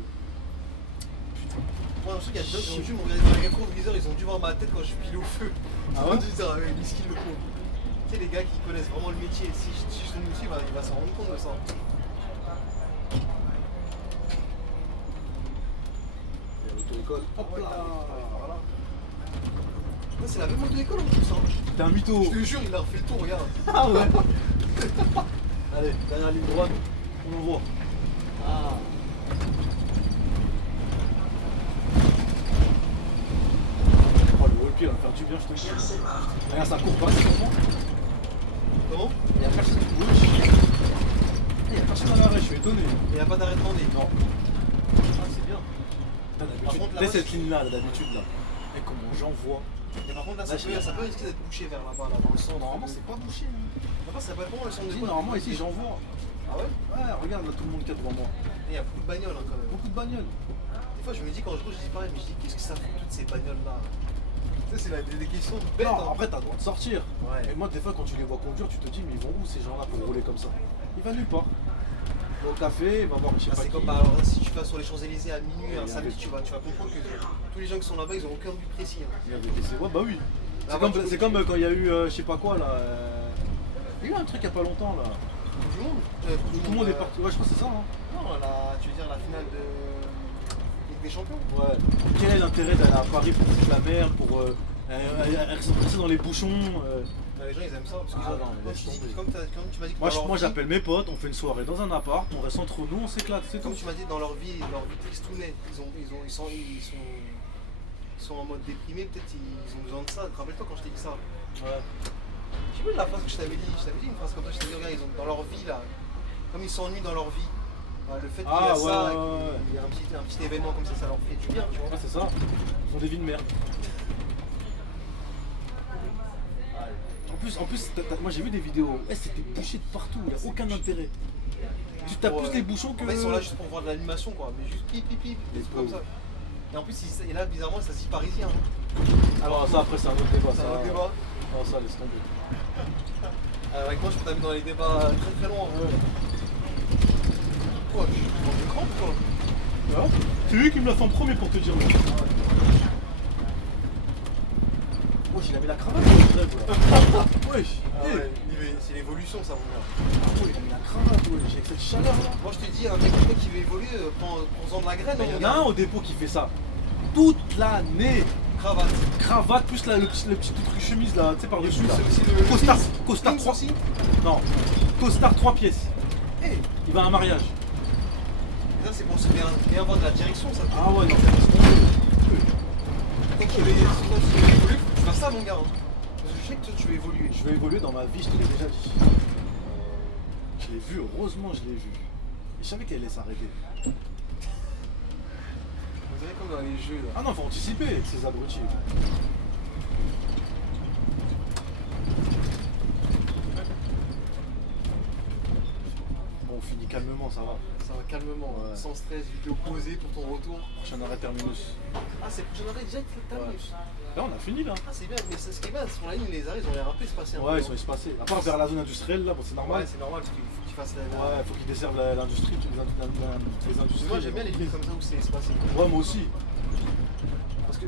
Moi, je trouve qu'il y a d'autres qui ont dû me regarder dans les rétroviseurs, ils ont dû voir ma tête quand je pile au feu. Ah Ils ouais ont dû se dire, ah ouais, miskin le pauvre. Tu sais, les gars qui connaissent vraiment le métier, si je tombe dessus, il va s'en rendre compte de ça. Il y a l'auto-école. Hop là. Voilà. Ouais, c'est la même auto-école en plus. Hein. T'es un mytho. Je te jure, il a refait le tour, regarde. Ah ouais. Allez, dernière ligne droite, on envoie. Ah. Oh, le wall va me faire du bien, je te dis. Regarde, ça court pas, c'est comment? Comment? Il y a personne. Il y a personne à l'arrêt, je suis étonné. Il n'y a pas d'arrêt de demandé. Non. Ah, c'est bien. Par contre, contre, là-bas, cette ligne-là, d'habitude, là. Et comment j'en vois. Et par contre, là, Là, ça peut risquer d'être bouché vers là-bas, là, dans le centre. Normalement, c'est pas bouché. Là-bas, ça va être bon, le centre de Dis, quoi? normalement, ici, j'en vois. Ah ouais? Ouais, regarde, là, tout le monde qui est devant moi. Et il y a beaucoup de bagnoles hein, quand même. Beaucoup de bagnoles. Des fois, je me dis, quand je roule, je dis pareil, mais je dis, qu'est-ce que ça fout toutes ces bagnoles-là? Tu sais, c'est des questions bêtes. Non, hein. après, t'as le droit de sortir. Ouais. Et moi, des fois, quand tu les vois conduire, tu te dis, mais ils vont où ces gens-là pour rouler comme ça? Il va nulle part. Il va au café, il va voir, je sais Ah, pas c'est qui. comme bah, alors, si tu vas sur les Champs-Élysées à minuit, un samedi, tu vas comprendre que tous les gens qui sont là-bas, ils ont aucun but précis. Hein. Il y avait des- Ouais, bah oui. Ah, C'est bah, comme, tu- c'est comme quand il y a eu, je sais pas quoi, là. Il y a eu un truc il y a pas longtemps, là. Coupe du monde. Où tout le monde est parti. Ouais, je crois que c'est ça, hein. Non, tu veux dire la finale de Ligue des Champions? Ouais. Quel est l'intérêt d'aller à Paris pour foutre la merde, pour rester dans les bouchons Bah, les gens ils aiment ça parce que Ah, non, mais comme, laisse tu dis, tomber. comme tu m'as dit que Moi, dans leur moi vie- j'appelle mes potes, on fait une soirée dans un appart, on reste entre nous, on s'éclate, c'est comme tout. tu m'as dit dans leur vie tristounet, ils sont en mode déprimé, peut-être ils ont besoin de ça. Rappelle-toi quand je t'ai dit ça. Ouais. Je sais plus la phrase que je t'avais dit une phrase comme ça, je t'avais dit regarde, ils ont dans leur vie là, comme ils s'ennuient dans leur vie. Bah, le fait qu'il y a Ah, ça, ouais. qu'il y a un petit événement comme ça leur fait du bien, tu vois. Ouais, c'est ça. Ils ont des vies de merde. En plus moi j'ai vu des vidéos, c'était bouché de partout, il n'y a aucun intérêt. Tu tapes Ouais. plus les bouchons que. En fait, ils sont là juste pour voir de l'animation quoi, mais juste pip, des Les trucs comme pauvres. ça. Et en plus, et là, bizarrement, ça se dit parisien. Hein. Alors ça après c'est un autre débat. C'est ça. un autre débat. Non, ça laisse tomber. Avec moi, je peux t'amener dans les débats très très loin. Quoi, je suis dans le crampe quoi. Ouais. C'est lui qui me l'a fait en premier pour te dire. Moi il a mis la cravate dans le rêve là. Wesh. Ah Eh. ouais, c'est l'évolution ça, mon gars. Ah ouais, il a mis la cravate, wesh, avec cette chaleur là. Moi, je te dis, un mec comme toi qui veut évoluer, prends-en de la graine. Mais hein, il y mon en a gars. un au dépôt qui fait ça. Toute l'année. Cravate. Cravate plus le petit truc chemise là, tu sais par-dessus là. C'est aussi le. Costard, Jeans. costard Jeans 3. aussi. Non, costard 3 pièces. Hey, Il va à un mariage. et ça, c'est pour se bien avoir de la direction, ça. Ah ouais, non, c'est Dès que tu veux évoluer, faut que tu fasses ça, mon gars. Hein. Parce que je sais que toi, tu veux évoluer. Je vais évoluer dans ma vie, je te l'ai déjà dit. Je l'ai vu, heureusement je l'ai vu. Et je savais qu'elle allait s'arrêter. Vous savez, comme dans les jeux là. Ah non, faut anticiper ces abrutis. calmement, ça va. Ça va calmement, Ouais. sans stress, vidéo posée pour ton retour. Prochain arrêt terminus. Ah, c'est prochain arrêt direct, terminus. Là, on a fini là. Ah, c'est bien, mais ce qui est bien, sur la ligne, les arrêts, ils ont l'air un peu espacés. un peu, Ouais, ils hein. sont espacés. À part vers la zone industrielle, là, bon, c'est normal. Ouais, c'est normal parce qu'il faut qu'ils fassent la. Ouais, faut qu'ils desservent l'industrie, les industries. Moi, j'aime bien les lignes comme ça où c'est espacé. Ouais, moi aussi. Parce que,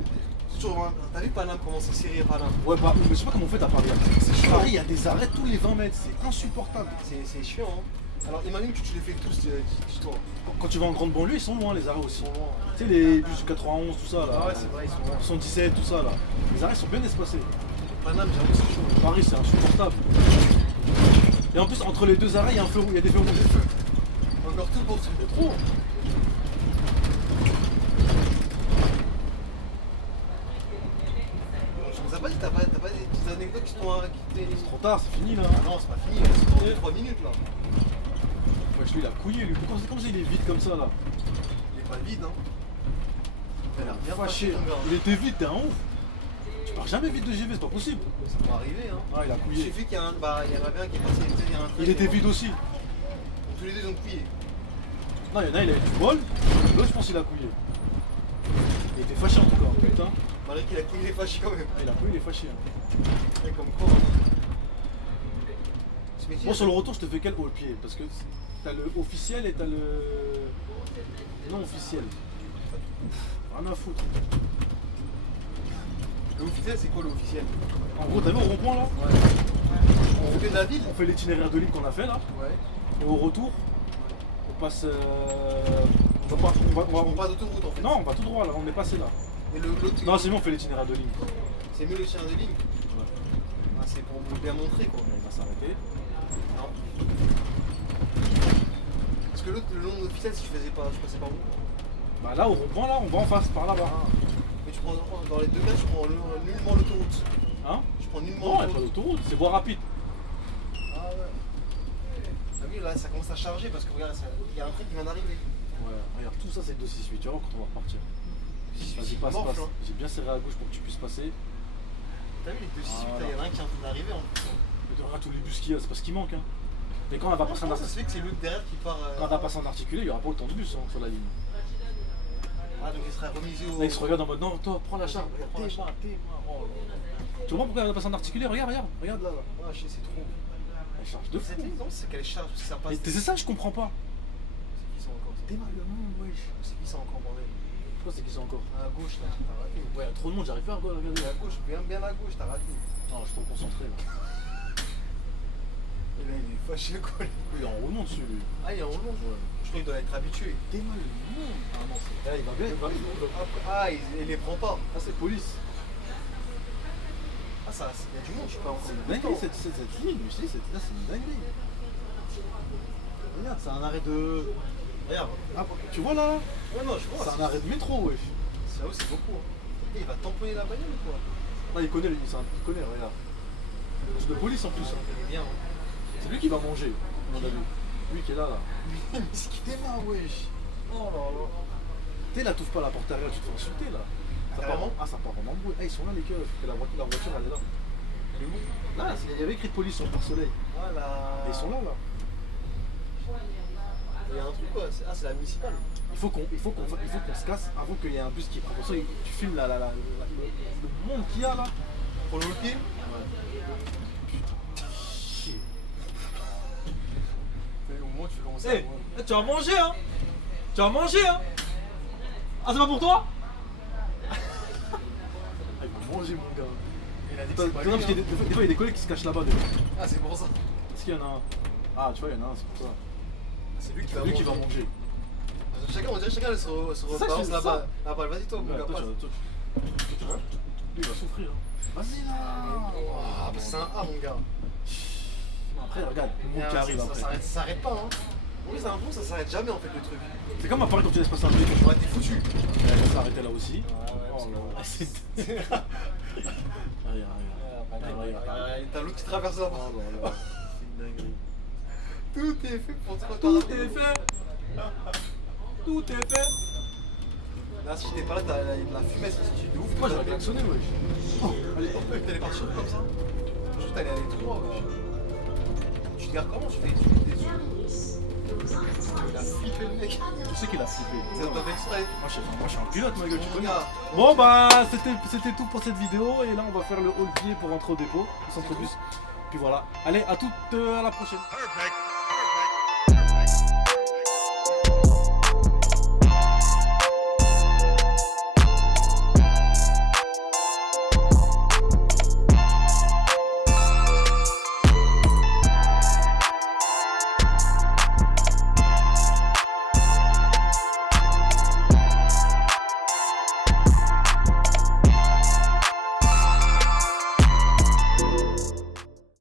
c'est toujours. T'as vu Paname, comment c'est serré Paname? Ouais, bah, mais je sais pas comment on fait à Paris. C'est chiant. Paris, il y a des arrêts tous les 20 mètres, c'est insupportable. C'est chiant, hein. Alors, imagine que tu les fais tous, dis-toi. Quand tu vas en grande banlieue, ils sont loin les arrêts Ils aussi. sont loin. Tu sais, les bus du 91, tout ça là. Ah ouais, c'est vrai, ils sont loin. 77, tout ça là. Les arrêts sont bien espacés. Paname, j'avoue, c'est chaud. Paris, c'est insupportable. Et en plus, entre les deux arrêts, il y a un feu rouge, il y a des feux rouges. Encore tout pour tout. C'est trop. Je nous ai pas dit, t'as pas des petites anecdotes qui t'ont. C'est trop tard, c'est fini là. Ah non, c'est pas fini, c'est dans 2-3 minutes là. Wesh, lui, il a couillé, lui. Comment il est vide comme ça là? Il est pas vide, hein. Il a l'air bien Fâché. fâché, ton gars. Il était vide, t'es un ouf. Tu pars jamais vite de GV, c'est pas possible. Ça peut arriver, hein. Ah, il a Il couillé. suffit qu'il y, il y en avait un qui est passé, tu sais, il y a un Il était vide aussi. Donc, tous les deux ils ont couillé. Non, il y en a, il a eu du bol. L'autre, je pense qu'il a couillé. Il était fâché en tout cas, putain. Malgré qu'il a couillé, il est fâché quand même. Il a couillé, il est fâché. Hein. Et comme quoi. Hein. Ce métier, Bon, sur le retour, je te fais quel haut le pied? Parce que t'as le officiel et t'as le non officiel. Rien à foutre. le officiel, c'est quoi l'officiel? En gros, t'as vu au rond-point là? On fait de la ville? On fait l'itinéraire de l'île qu'on a fait là. Ouais. Et au retour, on passe. On On passe d'autoroute en fait. Non, on va tout droit là, on est passé là. Et l'autre, Non, c'est bon, on fait l'itinéraire de l'île. c'est mieux le chien de ligne. Ouais. Ah, c'est pour vous bien montrer quoi. Il va s'arrêter. Non. Parce que l'autre, le long officiel, si je passais par où? Bah là, au rond-point là, on va en face, par là-bas. Ah. Mais tu prends, dans les deux cas, je prends nullement l'autoroute. Hein? Je prends nullement Non, il n'y a pas l'autoroute. d'autoroute, c'est voie rapide. Ah ouais. T'as vu là, ça commence à charger parce que regarde, il y a un truc qui vient d'arriver. Ouais, regarde, tout ça c'est 268, tu vas voir quand on va repartir. Vas-y, passe, Morfle, passe. hein. J'ai bien serré à gauche pour que tu puisses passer. T'as vu les 268, Ah, là, il y en a un qui est en train d'arriver en plus. Mais regarde tous les bus qu'il y a, c'est pas ce qui manque. Hein. Mais quand on va passer en Comment ça articulé, se fait que c'est l'autre derrière qui part. quand on va passer en articulé, il n'y aura pas autant de bus hein, sur la ligne. Ah, donc il sera remisé au. Là, ils se regardent en mode non, toi, prends la charge. Prends la charge. Oh, tu vois pourquoi on va passer en articulé? Regarde là. Ah, je sais, c'est trop. Elle charge de fou. Cette ligne, non, c'est qu'elle charge, parce que ça passe. Et c'est ça, je comprends pas. C'est qui sont encore? T'es mal le monde, wesh. C'est qui sont encore, bordel? Pourquoi c'est qui sont encore? À gauche, là, t'as raté. Ouais, il y a trop de monde, j'arrive pas à regarder. À gauche, bien à gauche, t'as raté. Non, je suis trop concentré là. Et là, il est fâché, quoi. Il est en roulement dessus lui. Ah, il est en roulant. Je crois qu'il doit être habitué. T'es mal le monde. Ah non, c'est. Là, il va bien, il va bien. Ah, il les prend pas. Ah, c'est police. Ah, ça, il y a du monde, je sais pas. C'est une dinguerie cette ligne, tu sais, là c'est une dinguerie. Regarde, c'est un arrêt de. Regarde. Ah, tu vois là? Ouais, non, je vois. C'est un arrêt de métro, wesh. C'est c'est beaucoup. Hein. Et il va tamponner la bagnole ou quoi? Là, il connaît, il connaît, regarde. C'est de police en plus. Hein. Il est bien. Hein. C'est lui qui va manger, à mon avis. Lui qui est là, là. Mais c'est qui démarre, wesh. Oh là là. Tu sais, là, t'ouvres pas la porte arrière, tu te fais insulter là. Ça part Carrément. ça part en embrouille. Eh, ils sont là, les keufs. La voiture, elle est là. Il est où? Là, il y avait écrit de police sur le pare-soleil. Voilà. Et ils sont là, là. Il y a un truc quoi? Ah, c'est la municipale. Il faut qu'on se casse avant qu'il y ait un bus qui prend. Pour ça, tu filmes le monde qu'il y a là. Pour le pied? Putain. Chier. Au moins, tu fais commencer Hey, tu vas manger, hein? Tu vas manger, hein? Ah, c'est pas pour toi? Ah, il va manger, mon gars. Il a dit que Non, c'est pas parce lui, qu'il y a hein. des fois, il y a des collègues qui se cachent là-bas. Des fois. Ah, c'est pour ça. Est-ce qu'il y en a un? Ah, tu vois, il y en a un, c'est pour ça. C'est lui qui C'est va lui manger. qui va manger. On dirait chacun se ça, rebalance c'est là-bas. ça. Là-bas, vas-y, toi, mon Ouais, gars, toi, passe. tu vois? Lui, il va souffrir. Hein. Vas-y là! Ah, bah, c'est un A, mon gars. Après, regarde, le monde qui arrive Ça après. s'arrête pas, hein. Oui, c'est un fond, ça s'arrête jamais en fait le truc. C'est comme à Paris quand tu laisses passer un truc. Ouais, t'es foutu. Elle s'est arrêtée là aussi. Ah ouais, parce Oh que- là, c'est. Regarde. T'as l'autre qui traverse là-bas. Oh là là. C'est une dinguerie. Tout est fait pour te Tout retarder. est fait! Tout est fait! Là, si j'étais pas là, t'as de la fumée, c'est de ouf. Moi j'aurais klaxonné, wesh. Allez, t'allais partir comme ça. Je t'allais aller trop droit, wesh. Tu te gardes comment? Tu fais des yeux. Il a flippé le mec. Tu sais qu'il a flippé. Ça doit faire exprès. Moi je suis un pilote, ma gueule, tu connais. Regarde. Bon bah c'était tout pour cette vidéo et là on va faire le haul pied pour rentrer au dépôt, au centre bus. Puis voilà. Allez, à toutes à la prochaine. Perfect.